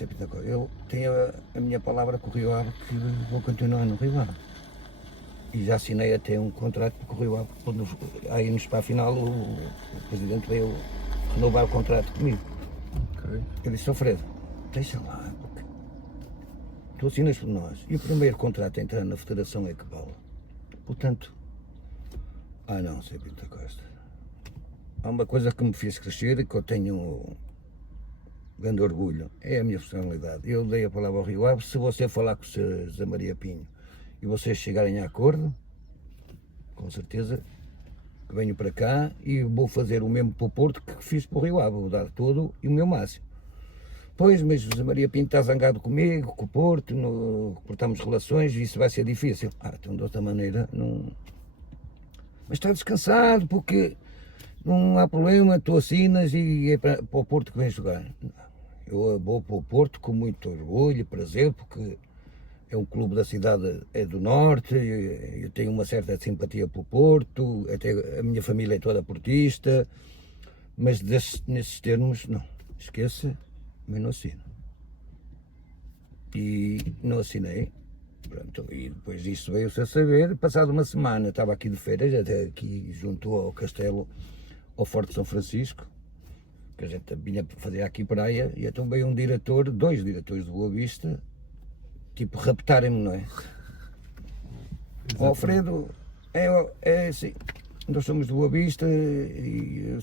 eu tenho a minha palavra com o Rio Ave que vou continuar no Rio Ave. E já assinei até um contrato com o Rio Ave, aí-nos para a final o Presidente veio renovar o contrato comigo. Okay. Eu disse, Alfredo, deixa lá, porque tu assinas por nós. E o primeiro contrato a entrar na Federação é que vale. Portanto, não, Sr. Pinto da Costa. Há uma coisa que me fez crescer e que eu tenho grande orgulho, é a minha personalidade. Eu dei a palavra ao Rio Ave, se você falar com o Sr. José Maria Pinho e vocês chegarem a acordo, com certeza que venho para cá e vou fazer o mesmo para o Porto que fiz para o Rio Ave, vou dar tudo e o meu máximo. Pois, mas José Maria Pinto está zangado comigo, com o Porto, cortamos relações e isso vai ser difícil. Então de outra maneira, não... Mas está descansado porque... Não há problema, tu assinas e é para o Porto que vem jogar. Eu vou para o Porto com muito orgulho e prazer, porque é um clube da cidade, é do Norte, eu tenho uma certa simpatia pelo Porto, até a minha família é toda portista, mas nesses termos, não, esqueça, mas não assino. E não assinei, pronto, e depois disso veio-se a saber, passado uma semana, estava aqui de férias, até aqui junto ao Castelo, ao Forte São Francisco, que a gente vinha fazer aqui praia, e então veio dois diretores de Boa Vista, tipo, raptarem-me, não é? O Alfredo, é assim, nós somos de Boa Vista e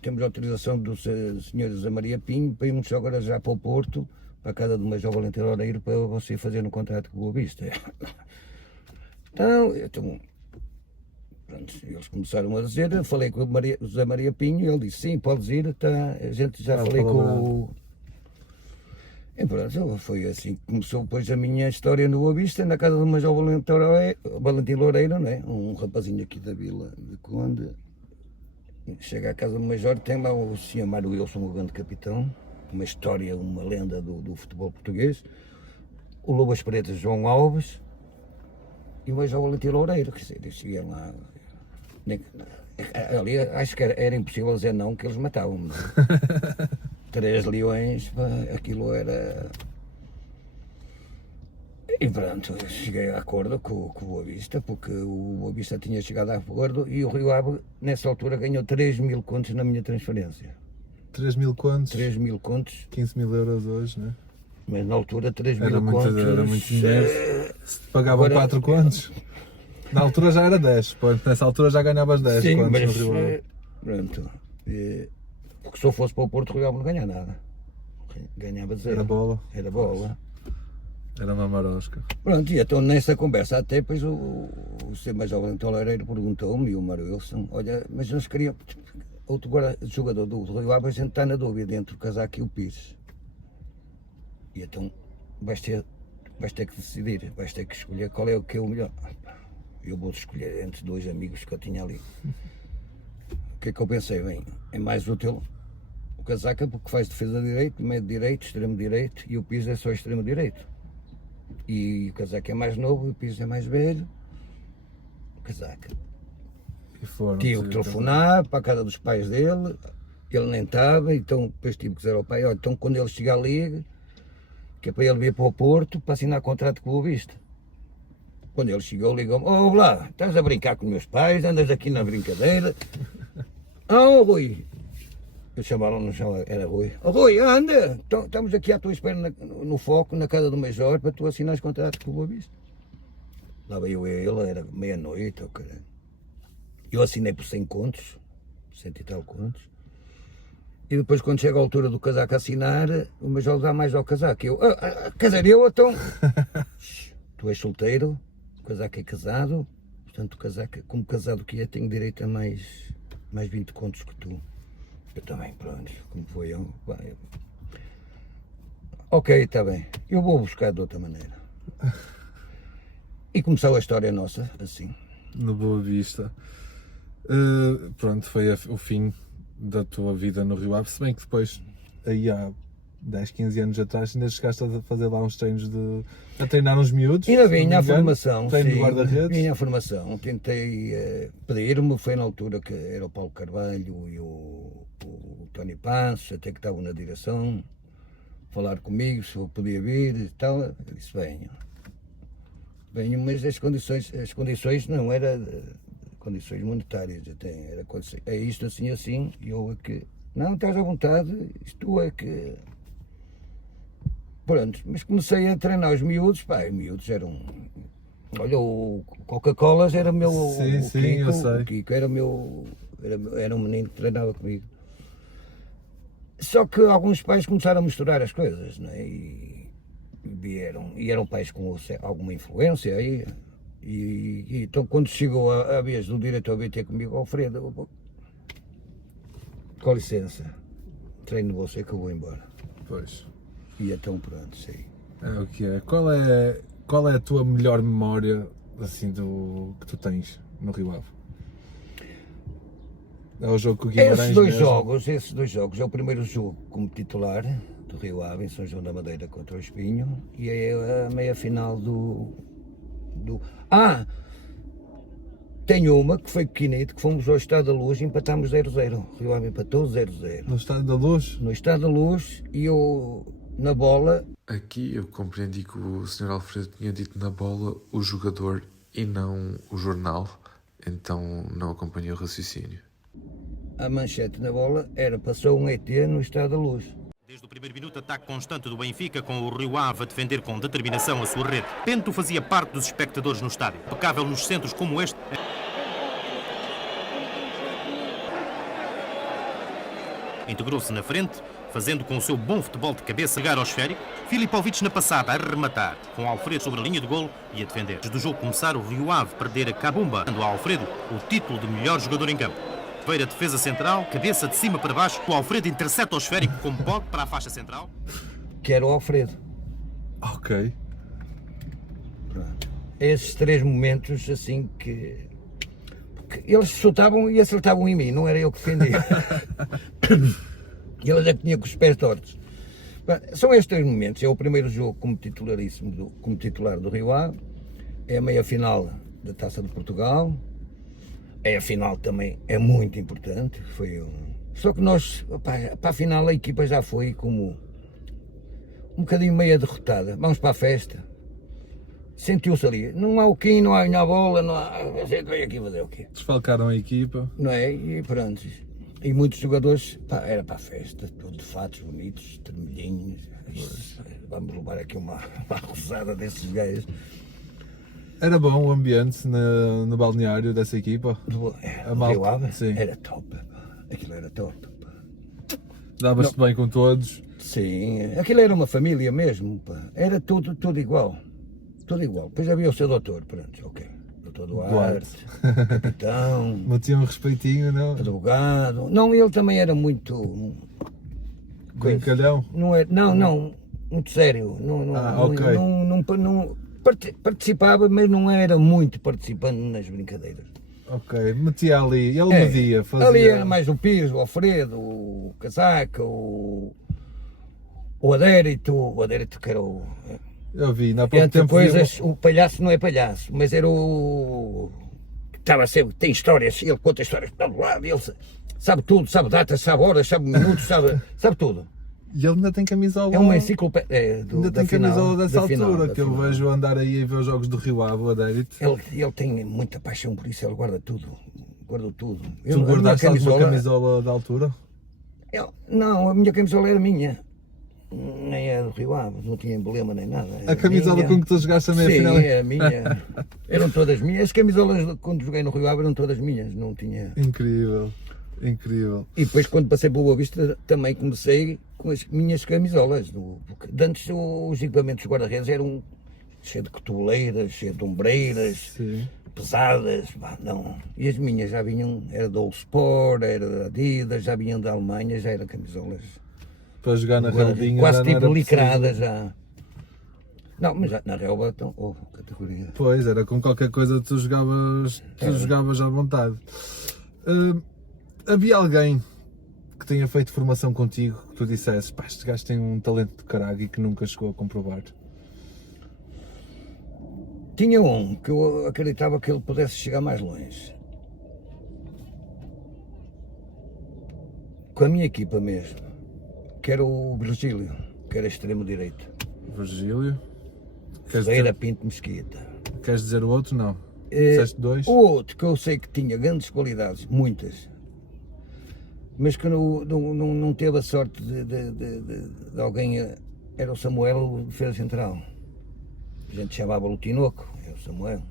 temos autorização do Sr. José Maria Pinho para irmos agora já para o Porto, para a casa do Major Valentim Loureiro, para você fazer um contrato com Boa Vista. Então, pronto, eles começaram a dizer, eu falei com o José Maria Pinho e ele disse, sim, podes ir, tá, a gente já falei com E pronto, foi assim que começou depois a minha história no Boa Vista, na casa do Major Valentim Loureiro, né? Um rapazinho aqui da Vila de Conde. Chega à casa do Major, tem lá o Sr. Mário Wilson, o grande capitão, uma história, uma lenda do futebol português, o Lobas Pretas João Alves e o Major Valentim Loureiro, quer dizer, eu cheguei lá, ali acho que era impossível dizer não, que eles matavam-me. 3 leões, pá, aquilo era... E pronto, cheguei a acordo com o Boa Vista, porque o Boa Vista tinha chegado a acordo e o Rio Ave, nessa altura, ganhou 3.000 contos na minha transferência. 3.000 contos? 3.000 contos. 15.000 euros hoje, né? Mas na altura 3.000 contos... Era muito dinheiro. Se te pagavam agora, 4 contos, na altura já era 10. Nessa altura já ganhavas 10 sim, contos mas, no Rio Ave. Pronto. Porque se eu fosse para o Porto, o Rio Ave não ganhava nada. Ganhava 0. Era bola. Era bola. Era uma marosca. Pronto, e então nessa conversa até depois o Sr. Major Valentim Loureiro perguntou-me, e o Mário Wilson, olha, mas nós queríamos, outro jogador do Rio Ave, a gente está na dúvida entre o casaco e o Pires. E então vais ter que decidir, vais ter que escolher qual é o que é o melhor. Eu vou escolher entre 2 amigos que eu tinha ali. O que é que eu pensei? Bem, é mais útil o casaca porque faz defesa de direito, médio direito, extremo direito, e o Pires é só extremo direito. E o casaca é mais novo, o Pires é mais velho. O casaca. Tive que telefonar para a casa dos pais dele, ele nem estava, então depois tive que dizer ao pai, olha, então quando ele chegar ali, que é para ele vir para o Porto para assinar contrato com o Boa Vista. Quando ele chegou, ligou-me, oh lá, estás a brincar com meus pais, andas aqui na brincadeira. Oh Rui, eu chamaram, não chamava, era Rui. Oh Rui, anda, estamos aqui à tua espera no foco, na casa do Major, para tu assinares contrato com o Boa Vista. Lá veio ele, era meia-noite, eu assinei por 100 contos, 100 e tal contos. E depois quando chega a altura do casaco a assinar, o Major dá mais ao casaco. Eu, casar eu então? Tu és solteiro, o casaco é casado, portanto o casaco, como casado que é, tenho direito a mais 20 contos que tu. Eu também, pronto, como foi eu, vai. Ok, está bem, eu vou buscar de outra maneira. E começou a história nossa, assim. No Boa Vista. Pronto, foi o fim da tua vida no Rio Ave, se bem que depois, aí há 10, 15 anos atrás, ainda chegaste a fazer lá uns treinos a treinar uns miúdos. Ainda vinha a formação, treino sim, de guarda-redes. Vinha a formação, tentei pedir-me, foi na altura que era o Paulo Carvalho e o Tony Passos, até que estavam na direção, falar comigo se eu podia vir e tal, eu disse, venho, mas as condições não eram condições monetárias, até era é isto assim, e eu é que, não, estás à vontade, isto é que... Pronto, mas comecei a treinar os miúdos, pá, os miúdos eram... Olha, o Coca-Cola era o meu... Sim, o sim, Kiko, eu sei. O Kiko era meu... Era um menino que treinava comigo. Só que alguns pais começaram a misturar as coisas, não é? E eram pais com alguma influência aí. E então quando chegou a vez do diretor vir ter comigo, Alfredo, com licença, treino você que eu vou embora. Pois. E então pronto, sei. É o que é. Qual é a tua melhor memória, assim, que tu tens no Rio Ave? É o jogo com o Guimarães Esses dois mesmo? jogos, é o primeiro jogo como titular do Rio Ave, em São João da Madeira contra o Espinho, e é a meia-final tenho uma que foi pequenito, que fomos ao Estado da Luz e empatámos 0-0. O Rio Ave empatou 0-0. No Estado da Luz? No Estado da Luz, e eu, na bola... Aqui eu compreendi que o Sr. Alfredo tinha dito na bola o jogador e não o jornal, então não acompanhei o raciocínio. A manchete na bola era, passou um ET no Estado da Luz. Desde o primeiro minuto, ataque constante do Benfica, com o Rio Ave a defender com determinação a sua rede. Bento fazia parte dos espectadores no estádio, impecável nos centros como este. Integrou-se na frente, fazendo com o seu bom futebol de cabeça chegar ao esférico. Filipovic na passada a rematar, com Alfredo sobre a linha de golo e a defender. Antes do jogo começar, o Rio Ave perder a Cabumba, dando a Alfredo o título de melhor jogador em campo. Veio a defesa central, cabeça de cima para baixo, o Alfredo intercepta o esférico como pode para a faixa central. que era o Alfredo. Ok. Pronto. Esses 3 momentos assim que eles chutavam e acertavam em mim, não era eu que defendia. Eles é que tinham com os pés tortos. São estes 3 momentos. É o primeiro jogo como como titular do Rio Ave, é a meia-final da Taça de Portugal, é a final também, é muito importante. Só que nós, para a final, a equipa já foi como um bocadinho meia derrotada. Vamos para a festa. Sentiu-se ali, não há o quem, não há a bola, não há. A gente veio aqui fazer o quê? Desfalcaram a equipa. Não é? E pronto. E muitos jogadores, era para a festa, tudo de fatos bonitos, tremidinhos. Vamos levar aqui uma rosada desses gajos. Era bom o ambiente no balneário dessa equipa? A malta, Ave, sim. era top. Aquilo era top. Dava-se bem com todos? Sim, aquilo era uma família mesmo. Era tudo igual. Tudo igual. Depois havia o seu doutor, pronto, ok. Doutor Duarte, capitão, Metia um respeitinho, não? advogado. Não, ele também era muito. Brincalhão? Não, muito sério. Ok. Não participava, mas não era muito participante nas brincadeiras. Ok, metia ali, ele media, fazia... Ali era mais o Pires, o Alfredo, o Casaca, o Adérito que era o... Eu vi, há pouco tempo coisas, o palhaço não é palhaço, mas era o... Estava sempre, tem histórias, ele conta histórias para todo lado, ele sabe tudo, sabe datas, sabe horas, sabe minutos, sabe tudo. E ele ainda tem camisola... É uma enciclopédia. Ainda tem camisola dessa altura, que eu vejo andar aí e ver os jogos do Rio Ave, o Adérito. Ele tem muita paixão por isso, ele guarda tudo. Tu guardaste alguma camisola da altura? Não, a minha camisola era minha. Nem é do Rio Ave, não tinha emblema nem nada. A camisola minha. Com que tu jogaste a meia-final? Sim, era minha. Eram todas minhas. As camisolas quando joguei no Rio Ave eram todas minhas, não tinha... Incrível. E depois quando passei para o Boa Vista também comecei com as minhas camisolas. Porque antes os equipamentos de guarda-redes eram cheios de cotoveleiras, cheios de ombreiras, sim, pesadas, não. E as minhas já vinham, era da All Sport, era da Adidas, já vinham da Alemanha, já eram camisolas. Para jogar na relvinha quase tipo licrada já. Não, mas já na relva então, categoria. Pois, era com qualquer coisa tu jogavas à vontade. Havia alguém que tenha feito formação contigo que tu dissesse, pá, este gajo tem um talento de caralho e que nunca chegou a comprovar? Tinha um que eu acreditava que ele pudesse chegar mais longe. Com a minha equipa mesmo, que era o Virgílio, que era extremo direito. Virgílio? Ferreira Pinto Mesquita. Queres dizer o outro? Não. Disseste 2? O outro que eu sei que tinha grandes qualidades, muitas, mas que não teve a sorte de alguém, era o Samuel, o defesa central. A gente chamava-o Tinoco, é o Samuel.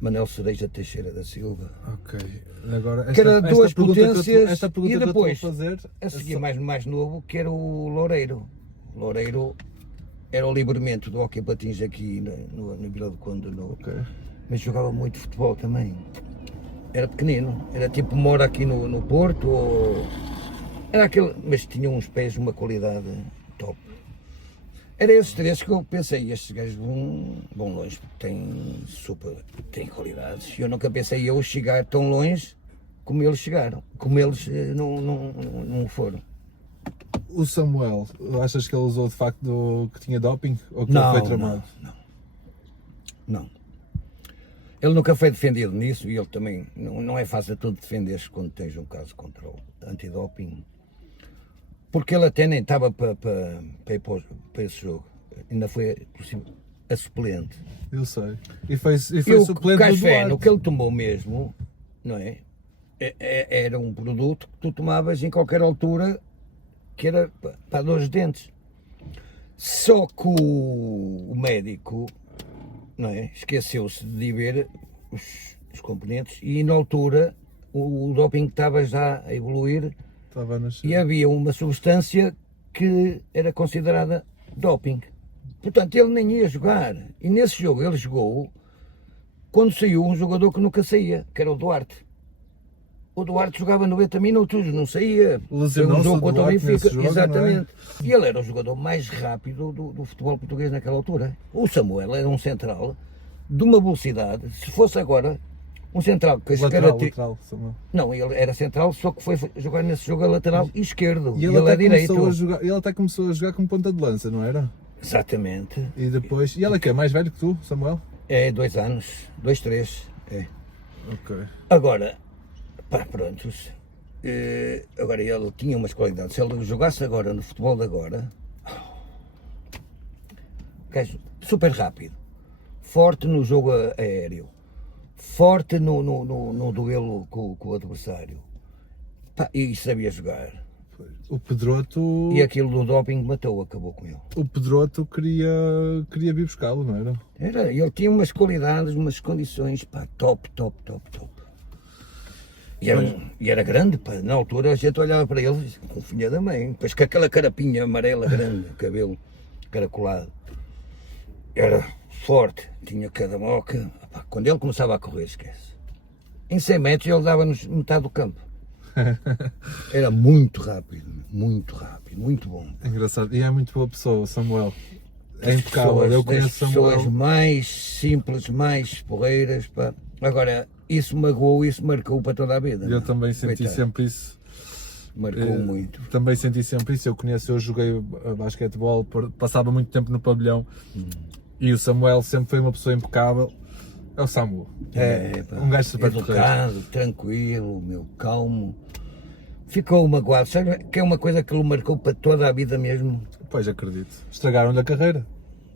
Manel Cereja Teixeira da Silva. Ok. Agora, que era duas potências, e depois, que eu fazer, a seguir mais novo, que era o Loureiro. O Loureiro era o livramento do hóquei patins aqui no Vila do Conde, mas jogava muito futebol também. Era pequenino, era tipo mora aqui no Porto, era aquele, mas tinha uns pés, uma qualidade top. Era esses 3 que eu pensei, estes gajos vão longe, porque têm qualidades. Eu nunca pensei eu chegar tão longe como eles chegaram, como eles não foram. O Samuel, achas que ele usou de facto que tinha doping? Ou que ele foi tramado? Não. Ele nunca foi defendido nisso e ele também, não é fácil tudo defender-se quando tens um caso contra o antidoping. Porque ele até nem estava para esse jogo, ainda foi a suplente. Eu sei. E foi suplente do Duarte. O que ele tomou mesmo, não é? Era um produto que tu tomavas em qualquer altura, que era para dores de dentes. Só que o médico, não é? Esqueceu-se de ver os componentes e na altura o doping estava já a evoluir. E havia uma substância que era considerada doping. Portanto, ele nem ia jogar. E nesse jogo ele jogou quando saiu um jogador que nunca saía, que era o Duarte. o Duarte jogava 90 minutos, não saía. Foi um Lesionou-se jogo o contra o Duarte Benfica, nesse jogo, exatamente. E ele era o jogador mais rápido do futebol português naquela altura. O Samuel era um central de uma velocidade, se fosse agora, um central que as Lateral, Samuel. Não, ele era central, só que foi jogar nesse jogo a lateral esquerdo. E ele ele é até direito. começou a jogar, ele até começou a jogar como ponta de lança, não era? Exatamente. E depois. E ele é que é mais velho que tu, Samuel? É 2 anos, 2, 3. É. Ok. Agora, pá, prontos. Agora ele tinha umas qualidades. Se ele jogasse agora no futebol de agora, gajo super rápido, forte no jogo aéreo, forte no duelo com o adversário. Pá, e sabia jogar. O Pedroto. E aquilo do doping matou, acabou com ele. O Pedroto queria vir buscá-lo, não era? Ele tinha umas qualidades, umas condições, pá, top. E era grande, pá, na altura a gente olhava para ele com filha da mãe, depois com aquela carapinha amarela grande, cabelo caracolado. Era forte, tinha cada moca. Pá, quando ele começava a correr, esquece. Em 100 metros ele dava-nos metade do campo. Era muito rápido, muito bom. É engraçado. E é muito boa pessoa, o Samuel. É impecável. Eu conheço das pessoas Samuel. mais simples, mais porreiras, pá. Agora, isso magoou, isso marcou para toda a vida. Eu não? também senti Coitado, sempre isso. marcou muito. Também senti sempre isso. Eu joguei basquetebol, passava muito tempo no pavilhão e o Samuel sempre foi uma pessoa impecável. É o Samuel. Pá, Um gajo super porreiro. educado, tranquilo, meu, calmo. Ficou magoado, sabe que é uma coisa que ele marcou para toda a vida mesmo? Pois acredito. Estragaram-lhe a carreira.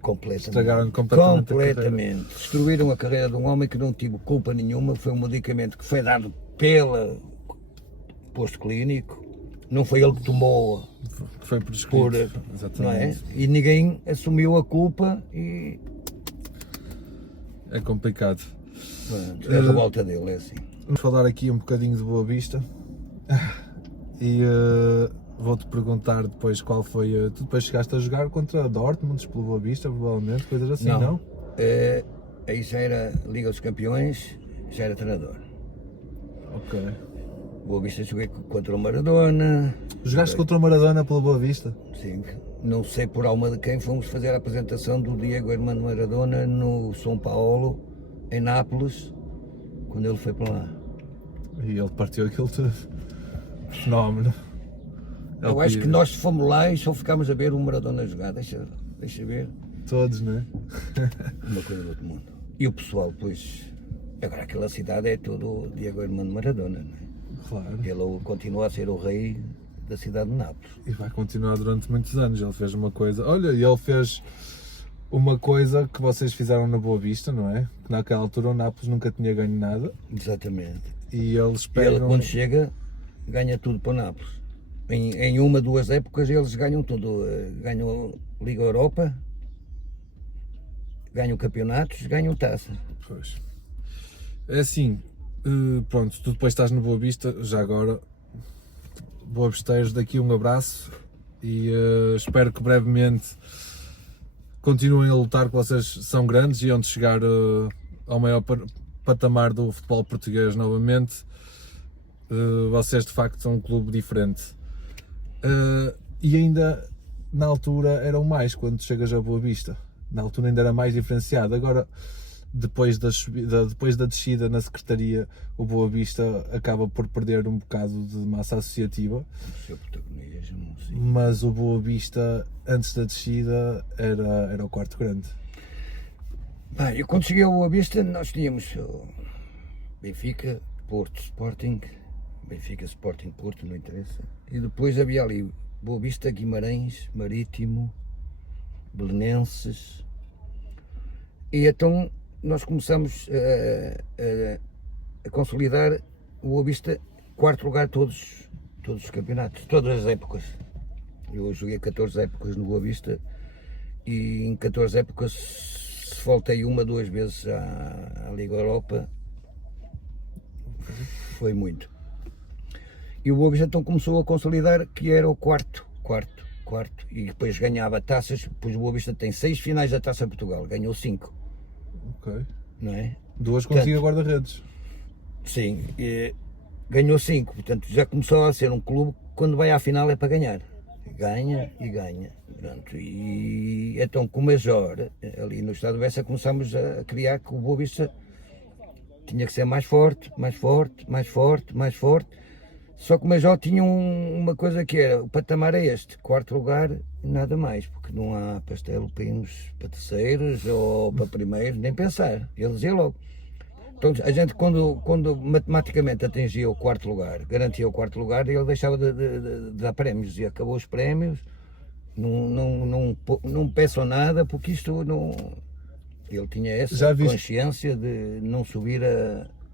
Completamente. Estragaram completamente a Completamente. Destruíram a carreira de um homem que não tive culpa nenhuma, foi um medicamento que foi dado pelo posto clínico, não foi ele que tomou Foi prescrito. Exatamente. não é? E ninguém assumiu a culpa e É complicado. pronto, a revolta dele é assim. Vamos falar aqui um bocadinho de Boa Vista. E vou-te perguntar depois qual foi. Tu depois chegaste a jogar contra Dortmund, pelo Boa Vista, provavelmente, coisas assim, não? Aí já era Liga dos Campeões, já era treinador. Ok. Boa Vista joguei contra o Maradona. Jogaste contra o Maradona pelo Boa Vista? Sim, não sei por alma de quem fomos fazer a apresentação do Diego Armando Maradona no São Paulo, em Nápoles, quando ele foi para lá. E ele partiu aquilo tudo. Fenómeno. Eu acho que nós fomos lá e só ficámos a ver o Maradona jogar, deixa ver, Todos, não é? uma coisa do outro mundo. E o pessoal, pois, agora aquela cidade é tudo Diego Armando Maradona, não é? Claro. Ele continua a ser o rei da cidade de Nápoles. E vai continuar durante muitos anos. Ele fez uma coisa. Olha, e ele fez uma coisa que vocês fizeram na Boa Vista, não é? Que naquela altura o Nápoles nunca tinha ganho nada. Exatamente. E eles Ele, pegam. quando chega, ganha tudo para o Nápoles. Em uma, 2 épocas eles ganham tudo. Ganham Liga Europa, ganham campeonatos, ganham taça. Pois. É assim, pronto, tu depois estás no Boa Vista, já agora, Boa Visteiros, daqui um abraço e espero que brevemente continuem a lutar, que vocês são grandes e onde chegar ao maior patamar do futebol português novamente. Vocês de facto são um clube diferente. E ainda na altura eram mais quando chegas a Boa Vista. Na altura ainda era mais diferenciado. Agora, depois da descida na Secretaria, o Boa Vista acaba por perder um bocado de massa associativa. O seu protagonismo, sim. Mas o Boa Vista, antes da descida, era o quarto grande. Eu quando cheguei ao Boa Vista, nós tínhamos o Benfica, Porto, Sporting, Benfica, Sporting, Porto, não interessa. E depois havia ali Boa Vista, Guimarães, Marítimo, Belenenses. E então nós começamos a consolidar o Boa Vista, quarto lugar todos os campeonatos, todas as épocas. Eu joguei 14 épocas no Boa Vista e em 14 épocas faltei 1, 2 vezes à Liga Europa. Foi muito. E o Boa Vista então começou a consolidar que era o quarto, e depois ganhava taças, depois o Boa Vista tem 6 finais da Taça Portugal, ganhou 5. Ok. Não é? 2 consigo guarda-redes. Sim, ganhou 5, portanto já começou a ser um clube que quando vai à final é para ganhar. Ganha e ganha. Pronto, e então com o Major, ali no Estado do Bessa, começamos a criar que o Boa Vista tinha que ser mais forte, mais forte, mais forte, mais forte. Só que o Major tinha uma coisa que era, o patamar é este, 4º lugar, nada mais, porque não há pastel pinos para terceiros ou para primeiros, nem pensar, ele dizia logo. Então a gente quando matematicamente atingia o 4º lugar, garantia o 4º lugar, ele deixava de dar prémios, e acabou os prémios, não peçam nada, porque isto não... Ele tinha essa consciência de não subir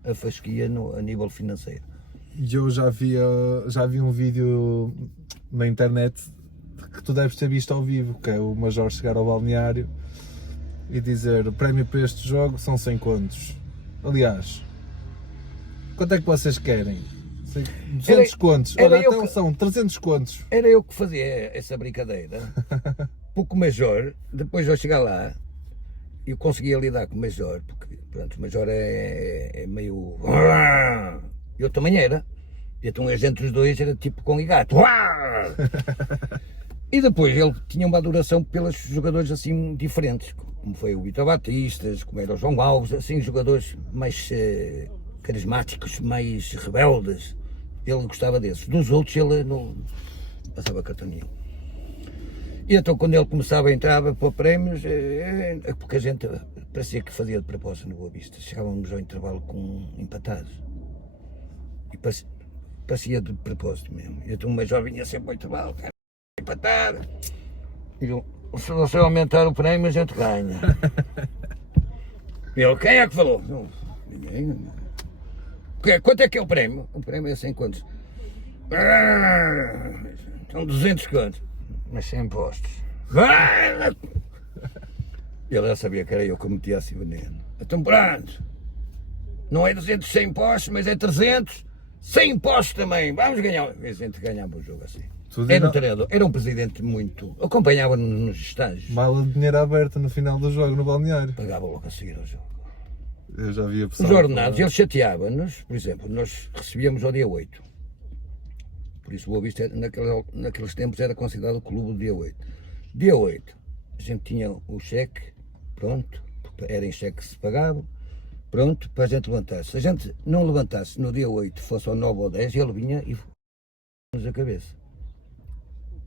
a fasquia a nível financeiro. E eu já vi um vídeo na internet que tu deves ter visto ao vivo, que é o Major chegar ao balneário e dizer: o prémio para este jogo são 100 contos. Aliás, quanto é que vocês querem? 200 contos. Ora, então são 300 contos. Era eu que fazia essa brincadeira, porque o Major, depois de eu chegar lá, eu conseguia lidar com o Major, porque pronto, o Major é meio... Eu também era. Então entre os dois era tipo cão e gato. E depois ele tinha uma adoração pelos jogadores assim diferentes, como foi o Vitor Batistas, como era o João Alves, assim jogadores mais carismáticos, mais rebeldes. Ele gostava desses. Dos outros ele não passava cartão nenhum. E então quando ele começava a entrar para prémios, porque a gente parecia que fazia de propósito no Boa Vista. Chegávamos ao intervalo com empatados. E parecia de propósito mesmo. E então o Major vinha sempre ao intervalo, cara, empatado. E eu, se você aumentar o prémio, a gente ganha. E ele, quem é que falou? Não, ninguém. Quanto é que é o prémio? O prémio é 100 contos. São 200 contos. Mas sem impostos. Ele já sabia que era eu que metia assim veneno. Então pronto. Não é 200 sem impostos, mas é 300 sem impostos também. Vamos ganhar. A gente ganhava o jogo assim. Era um treinador, era um presidente muito... Acompanhava-nos nos estágios. Mala de dinheiro aberta no final do jogo no balneário. Pagava logo a seguir ao jogo. Eu já vi a pessoa. Os ordenados, ele chateava-nos, por exemplo, nós recebíamos ao dia 8. Por isso o Boa Vista naqueles tempos era considerado o clube do dia 8. Dia 8, a gente tinha o cheque, pronto, era em cheque que se pagava, pronto, para a gente levantar. Se a gente não levantasse no dia 8, fosse ao 9 ou 10, ele vinha e nos a cabeça.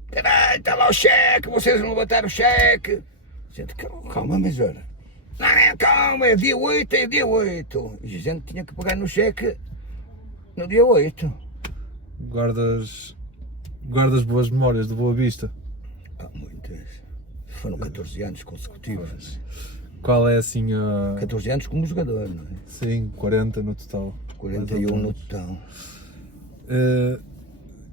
Caralho, está lá o cheque, vocês não levantaram o cheque. A gente, calma, mas ora. Não, calma, é dia 8, é dia 8. E a gente tinha que pagar no cheque no dia 8. Guardas boas memórias de Boa Vista? Muitas. Foram 14 anos consecutivos. Qual é assim a... 14 anos como jogador, não é? Sim, 40 no total. 41 no total.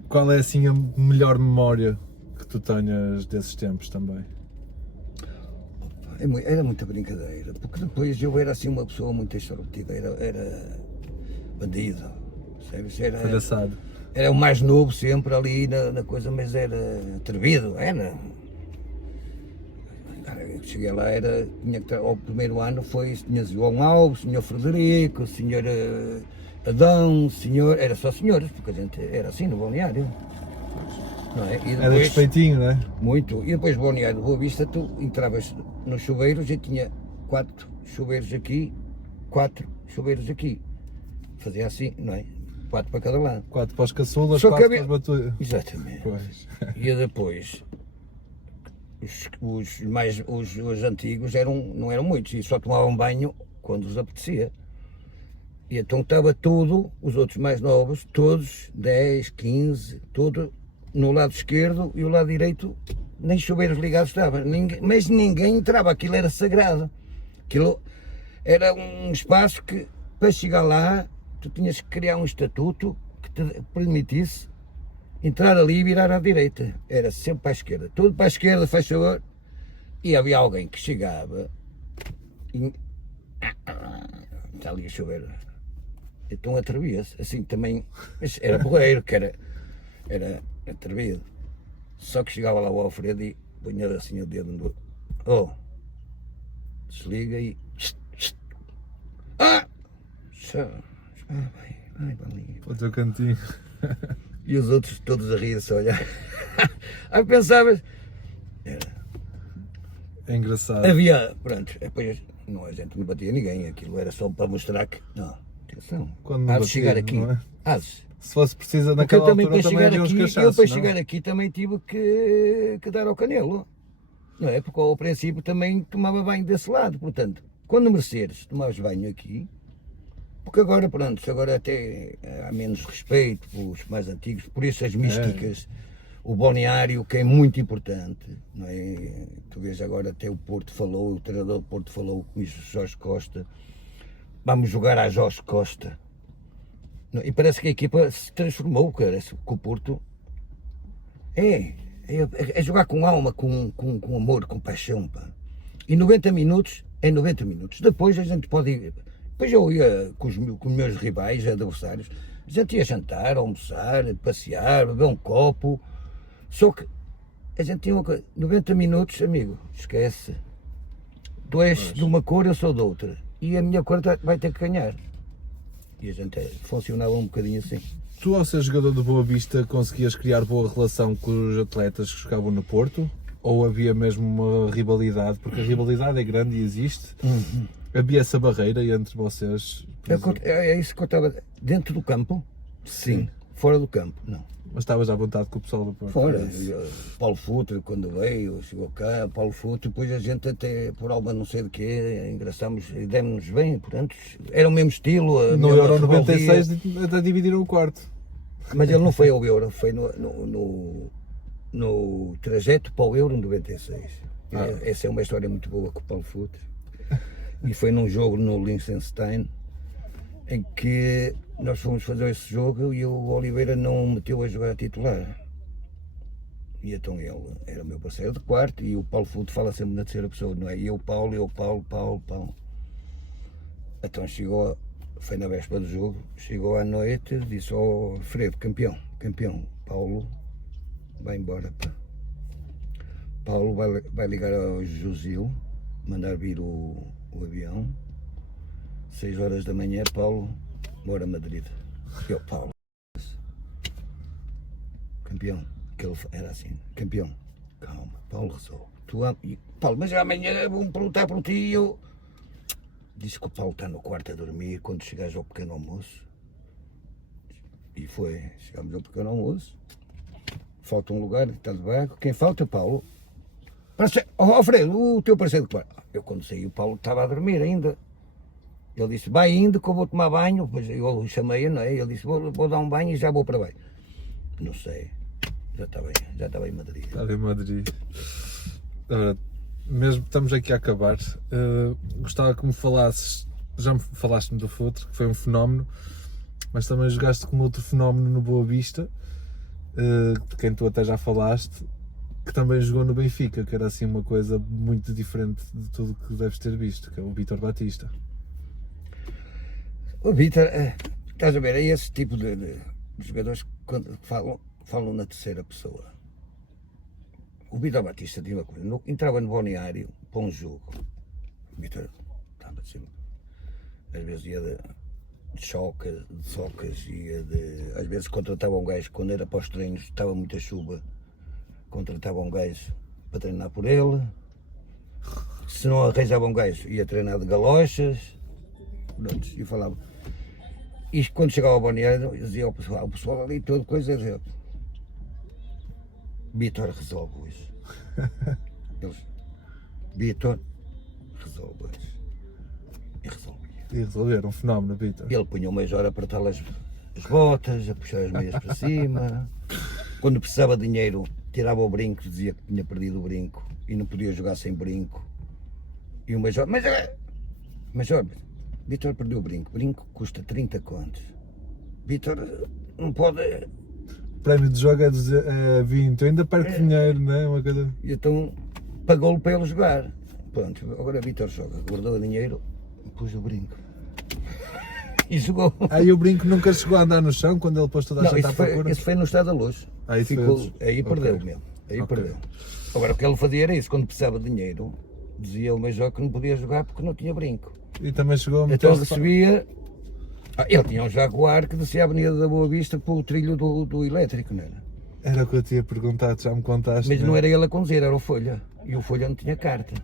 Qual é assim a melhor memória que tu tenhas desses tempos também? Era muita brincadeira, porque depois eu era assim uma pessoa muito extrovertida, era bandido, sabes? Palhaçado. Era o mais novo sempre ali na coisa, mas era atrevido, era. Eu cheguei lá, ao primeiro ano tinha João Alves, Sr. Frederico, Sr. Adão, era só senhores, porque a gente era assim no balneário. Não é? E depois, era respeitinho, não é? Muito. E depois do balneário de Boa Vista, tu entravas nos chuveiros e tinha 4 chuveiros aqui, 4 chuveiros aqui. Fazia assim, não é? 4 para cada lado. 4 para os caçulas, 4 para os batuídos. Exatamente. Pois. E depois, os antigos não eram muitos e só tomavam banho quando os apetecia. E então estava tudo, os outros mais novos, todos 10, 15, tudo no lado esquerdo, e o lado direito nem chuveiros ligados estavam, mas ninguém entrava, aquilo era sagrado. Aquilo era um espaço que, para chegar lá, tu tinhas que criar um estatuto que te permitisse entrar ali e virar à direita. Era sempre para a esquerda, tudo para a esquerda, faz favor. E havia alguém que chegava e... está ali o chuveiro. Então atrevia-se, assim também, mas era borreiro, que era atrevido. Só que chegava lá o Alfredo e punha assim o dedo no... desliga e... bem. Ai, para ali. Para o teu cantinho. E os outros todos a rir-se a olhar. Aí pensavas, É engraçado. havia, pronto, depois não, a gente não batia ninguém, aquilo era só para mostrar que, não, atenção, Quando não há de batia, chegar aqui, não é? há de. Se fosse precisa Porque eu naquela também altura para também chegar havia uns aqui, cachaços, para não? chegar aqui também tive que dar ao canelo, não é? Porque ao princípio também tomava banho desse lado, portanto, quando mereceres, tomavas banho aqui, porque agora, pronto, agora até há menos respeito pelos mais antigos, por isso as místicas, o balneário, que é muito importante, não é? Tu vês agora até o Porto falou, o treinador do Porto falou com isso, Jorge Costa, vamos jogar a Jorge Costa. E parece que a equipa se transformou, cara, que o Porto é jogar com alma, com amor, com paixão, pá. E 90 minutos é 90 minutos. Depois a gente pode ir. Depois eu ia com os meus rivais, adversários, a gente ia jantar, almoçar, passear, beber um copo. Só que a gente tinha uma coisa, 90 minutos, amigo, esquece. Tu és de uma cor, eu sou de outra. E a minha cor vai ter que ganhar. E a gente funcionava um bocadinho assim. Tu, ao ser jogador de Boa Vista, conseguias criar boa relação com os atletas que jogavam no Porto? Ou havia mesmo uma rivalidade? Porque a rivalidade é grande e existe. Havia essa barreira entre vocês? É isso que eu estava. Dentro do campo, sim. Fora do campo, não. Mas estavas à vontade com o pessoal do Porto? Fora. É isso? Paulo Futre, quando veio, chegou cá, Paulo Futre, depois a gente até, por algo não sei de quê, engraçámos e demos-nos bem, portanto, era o mesmo estilo. A No mesma Euro revolvia. 96 até dividiram o quarto. Mas ele não foi ao Euro, foi no trajeto para o Euro em 96. Essa é uma história muito boa com o Paulo Futre. E foi num jogo no Liechtenstein, em que nós fomos fazer esse jogo e o Oliveira não me meteu a jogar titular. E então ele era o meu parceiro de quarto e o Paulo Futre fala sempre na terceira pessoa, não é? E eu, Paulo. Então chegou, foi na véspera do jogo, chegou à noite, disse ao Fredo, campeão, Paulo, vai embora, pá. Paulo vai ligar ao Josil, mandar vir o avião, 6 horas da manhã, Paulo, bora a Madrid. Eu, Paulo, campeão, que ele era assim, campeão, calma, Paulo resolve. Paulo, mas amanhã vão perguntar por ti e eu... Disse que o Paulo está no quarto a dormir quando chegares ao pequeno almoço. E foi, chegámos ao pequeno almoço, falta um lugar, está de vago, quem falta? Paulo. Alfredo, o teu parceiro de quarto. Eu quando saí, o Paulo estava a dormir ainda. Ele disse, vai indo que eu vou tomar banho. Pois eu chamei-o, não é? Ele disse, vou dar um banho e já vou para baixo. Não sei, já estava em Madrid. Estava em Madrid. Ora, mesmo estamos aqui a acabar, gostava que me falasses, já me falaste-me do Futre, que foi um fenómeno, mas também jogaste com outro fenómeno no Boa Vista, de quem tu até já falaste, que também jogou no Benfica, que era assim uma coisa muito diferente de tudo o que deves ter visto, que é o Vítor Batista. O Vítor, estás a ver, é esse tipo de jogadores que quando falam na terceira pessoa. O Vítor Batista tinha uma coisa, entrava no balneário para um jogo. O Vítor estava sempre, às vezes ia de socas, às vezes contratava um gajo, quando era para os treinos, estava muita chuva, contratava um gajo para treinar por ele. Se não arranjava um gajo, ia treinar de galochas. Pronto, e falava. E quando chegava ao balneário, dizia ao pessoal ali, toda coisa, dizia, Vítor resolve hoje. Vítor resolve hoje. E resolvia. E resolver um fenómeno, Vítor. Ele punha o Major a apertar as botas, a puxar as meias para cima. Quando precisava de dinheiro, tirava o brinco, dizia que tinha perdido o brinco e não podia jogar sem brinco. E o Major, Major, Vítor perdeu o brinco custa 30 contos. Vítor não pode... O prémio de jogo é 20, eu ainda perco dinheiro, não é? Uma coisa... E então pagou-lhe para ele jogar. Pronto, agora Vítor joga, guardou o dinheiro e pôs o brinco. E jogou. Aí o brinco nunca chegou a andar no chão quando ele pôs toda a gente à procura? Isso foi no Estado da Luz. Aí perdeu mesmo. Aí perdeu. Agora o que ele fazia era isso, quando precisava de dinheiro, dizia o Major que não podia jogar porque não tinha brinco. E também chegou a Então recebia Ele tinha um Jaguar que descia a Avenida da Boa Vista para o trilho do elétrico, não era? Era o que eu te ia perguntar, tu já me contaste. Mas né? não era ele a conduzir, era o Folha. E o Folha não tinha carta.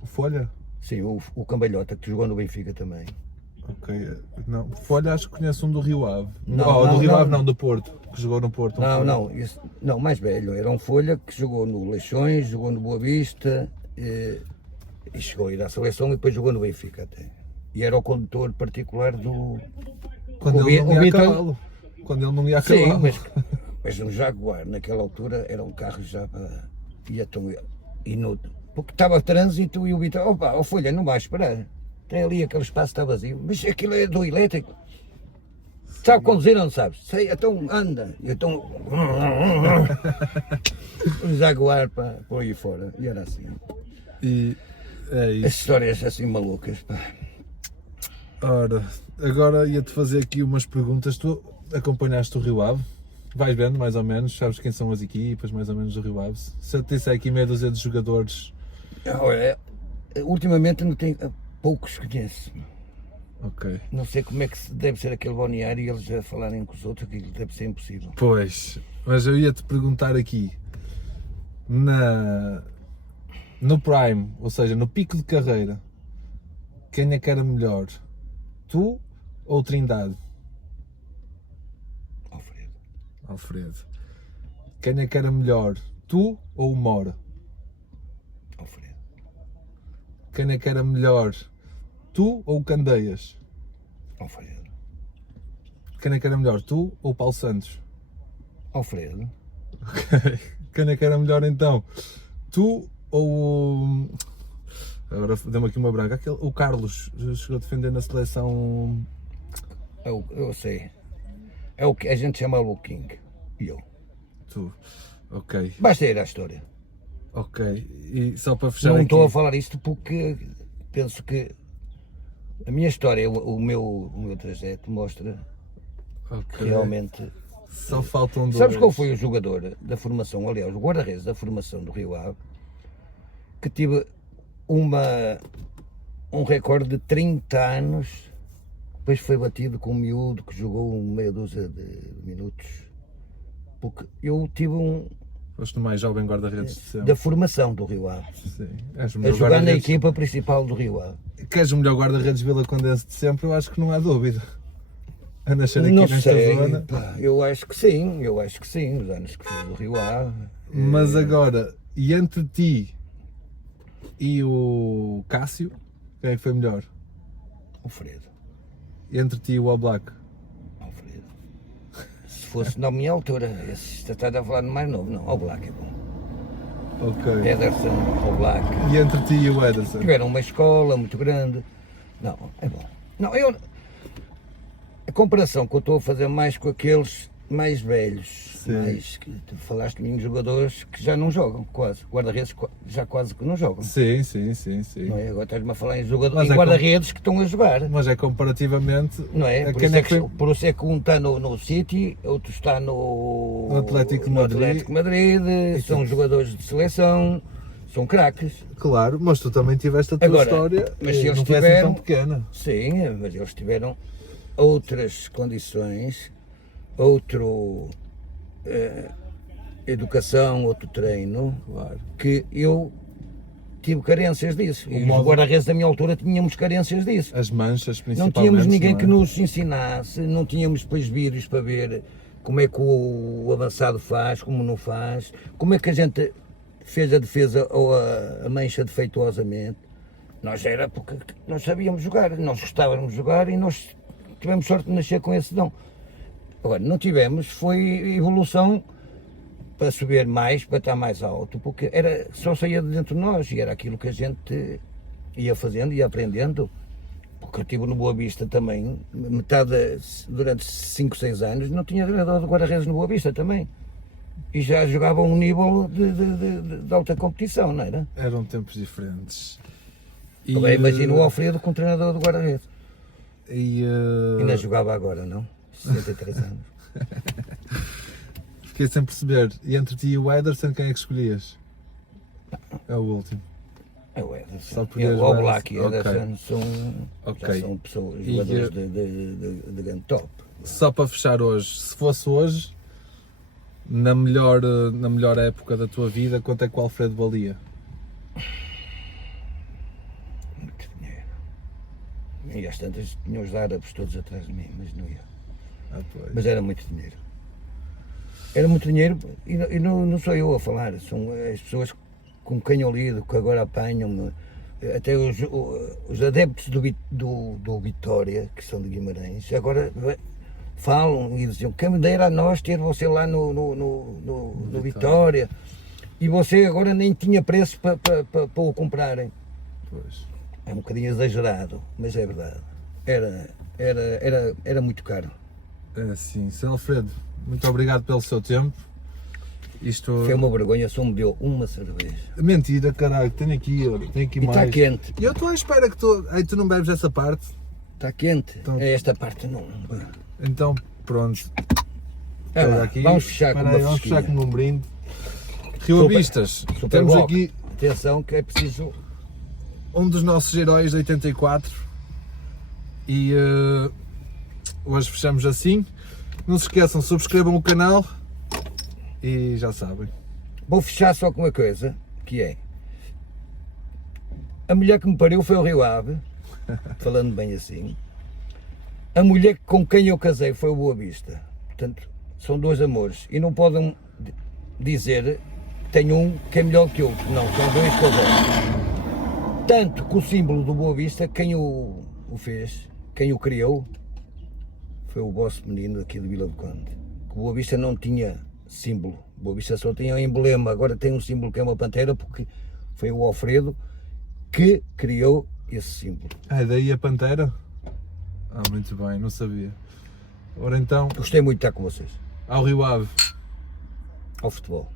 O Folha? Sim, o Cambalhota, que jogou no Benfica também. Ok. Não, Folha acho que conheço um do Rio Ave. Não, do não, Rio não. Ave não, do Porto. Que jogou no Porto. Não, não, mais velho. Era um Folha que jogou no Leixões, jogou no Boa Vista e chegou a ir à seleção e depois jogou no Benfica até. E era o condutor particular do... Quando o ele não ia a Vitor- cavalo. Quando ele não ia a Sim, cavalo. mas um Jaguar naquela altura era um carro já para... ia tão inútil. Porque estava trânsito e o Vitor, opa, o Folha, não vai esperar. Tem ali aquele espaço está vazio. Mas aquilo é do elétrico. Sabe conduzir ou não sabes? Sei, então anda. E então... o Jaguar para por aí fora. E era assim. E é As isso. histórias assim malucas, pá. Ora, agora ia-te fazer aqui umas perguntas. Tu acompanhaste o Rio Ave? Vais vendo, mais ou menos, sabes quem são as equipas, mais ou menos, do Rio Ave? Se eu te disser aqui meia dúzia de jogadores, Olha, ultimamente não tenho... poucos conheço. ok. Não sei como é que deve ser aquele balneário e eles a falarem com os outros, aquilo deve ser impossível. Pois, mas eu ia-te perguntar aqui, no Prime, ou seja, no pico de carreira, quem é que era melhor? Tu ou Trindade? Alfredo. Alfredo. Quem é que era melhor? Tu ou o Mora? Alfredo. Quem é que era melhor? Tu ou o Candeias? Alfredo. Quem é que era melhor? Tu ou o Paulo Santos? Alfredo. Ok. Quem é que era melhor então? Tu ou o... Agora deu-me aqui uma branca. O Carlos chegou a defender na seleção... Eu sei. É o que a gente chama o King. E eu. Tu. Ok. Basta ir à história. Ok. E só para fechar Não aqui... estou a falar isto porque penso que a minha história, o meu trajeto mostra Ok. que realmente... Só faltam dois. Sabes qual foi o jogador da formação, aliás, o guarda-redes da formação do Rio Ave, que tive um recorde de 30 anos, depois foi batido com um miúdo que jogou meia dúzia de minutos, porque eu tive Foste o mais jovem guarda-redes de sempre. da formação do Rio Ave, Sim. És o a melhor jogar na guarda-redes. equipa principal do Rio Ave. Queres o melhor guarda-redes Vila Condense de sempre? Eu acho que não há dúvida. A nascer aqui Não nesta sei, zona. pá, eu acho que sim, os anos que fiz do Rio Ave. Mas agora, e entre ti e o Cássio, quem é que foi melhor? Alfredo. E entre ti e o Oblak? Alfredo. Se fosse na minha altura, esse está a falar no mais novo, não, ao Black é bom. Ok. Ederson, ao Black. E entre ti e o Ederson? Tiveram uma escola muito grande. Não, é bom. Não, a comparação que eu estou a fazer mais com aqueles mais velhos, Sim. mais que tu falaste de jogadores que já não jogam, quase. Guarda-redes já quase que não jogam. Sim, sim. Não é? Agora estás-me a falar em Mas é guarda-redes que estão a jogar. Mas é comparativamente... Não é? a Por quem isso é é que que, foi... por isso é que um está no City, outro está no Atlético de no Madrid. Atlético de Madrid, são jogadores de seleção, são craques. Claro, mas tu também tiveste a tua Agora, história mas e se eles não foi assim tiveram- tão pequena. Sim, mas eles tiveram outras condições, outro educação, outro treino, Claro. que eu tive carências disso. E modo- os guarda-redes da minha altura tínhamos carências disso. As manchas, Não principalmente. tínhamos ninguém não é? que nos ensinasse, não tínhamos depois vídeos para ver como é que o avançado faz, como não faz, como é que a gente fez a defesa ou a mancha defeituosamente. Nós era porque nós sabíamos jogar, nós gostávamos de jogar e nós tivemos sorte de nascer com esse dom. Agora, não tivemos, foi evolução para subir mais, para estar mais alto, porque só saía de dentro de nós e era aquilo que a gente ia fazendo, ia aprendendo. Porque eu estive no Boa Vista também, durante 5, 6 anos, não tinha treinador de guarda-redes no Boa Vista também. E já jogava a um nível de alta competição, não era? Eram tempos diferentes. Agora imagina o Alfredo com treinador de guarda-redes. E, Ainda jogava agora, não? 63 anos. fiquei sem perceber. E entre ti e o Ederson, quem é que escolhias? É o último. É o Ederson. Só por E o Ederson. Oblak e o Ok. Ederson são, Ok. já são pessoas, E, jogadores de grande top. Só para fechar hoje, se fosse hoje, na melhor época da tua vida, quanto é que o Alfredo valia? Muito dinheiro. E às tantas tinham os árabes todos atrás de mim, mas não ia. Pois. Mas era muito dinheiro. Era muito dinheiro e não sou eu a falar, são as pessoas com quem eu lido, que agora apanham-me, até os adeptos do Vitória, que são de Guimarães, agora falam e diziam que me dera a nós ter você lá no Vitória e você agora nem tinha preço para o comprarem. Pois. É um bocadinho exagerado, mas é verdade. Era muito caro. É assim, Sr. Alfredo, muito obrigado pelo seu tempo. Isto... Foi uma vergonha, só me deu uma cerveja. Mentira, caralho, tenho aqui E mais. está quente. E eu estou à espera que tu... Ei, tu não bebes essa parte? Está quente. Então- Esta parte não. Então, pronto. É lá, Aqui. vamos fechar com Espera aí, uma vamos fechar fresquinha. com um brinde. Rio Avistas, Super temos Bowl. aqui Atenção que é preciso. um dos nossos heróis de 84 e hoje fechamos assim. Não se esqueçam, subscrevam o canal e já sabem. Vou fechar só com uma coisa, que é a mulher que me pariu foi o Rio Ave, falando bem assim. A mulher com quem eu casei foi o Boa Vista. Portanto, são dois amores. E não podem dizer que tem um que é melhor que outro. Não, são dois que eu gosto. Tanto que o símbolo do Boa Vista, quem o fez, quem o criou, foi o vosso menino aqui de Vila do Conde. Que o Boa Vista não tinha símbolo. O Boa Vista só tinha um emblema. Agora tem um símbolo que é uma pantera, porque foi o Alfredo que criou esse símbolo. Ah, daí a Pantera? Ah, muito bem, não sabia. Ora então, Gostei muito de estar com vocês. ao Rio Ave. Ao futebol.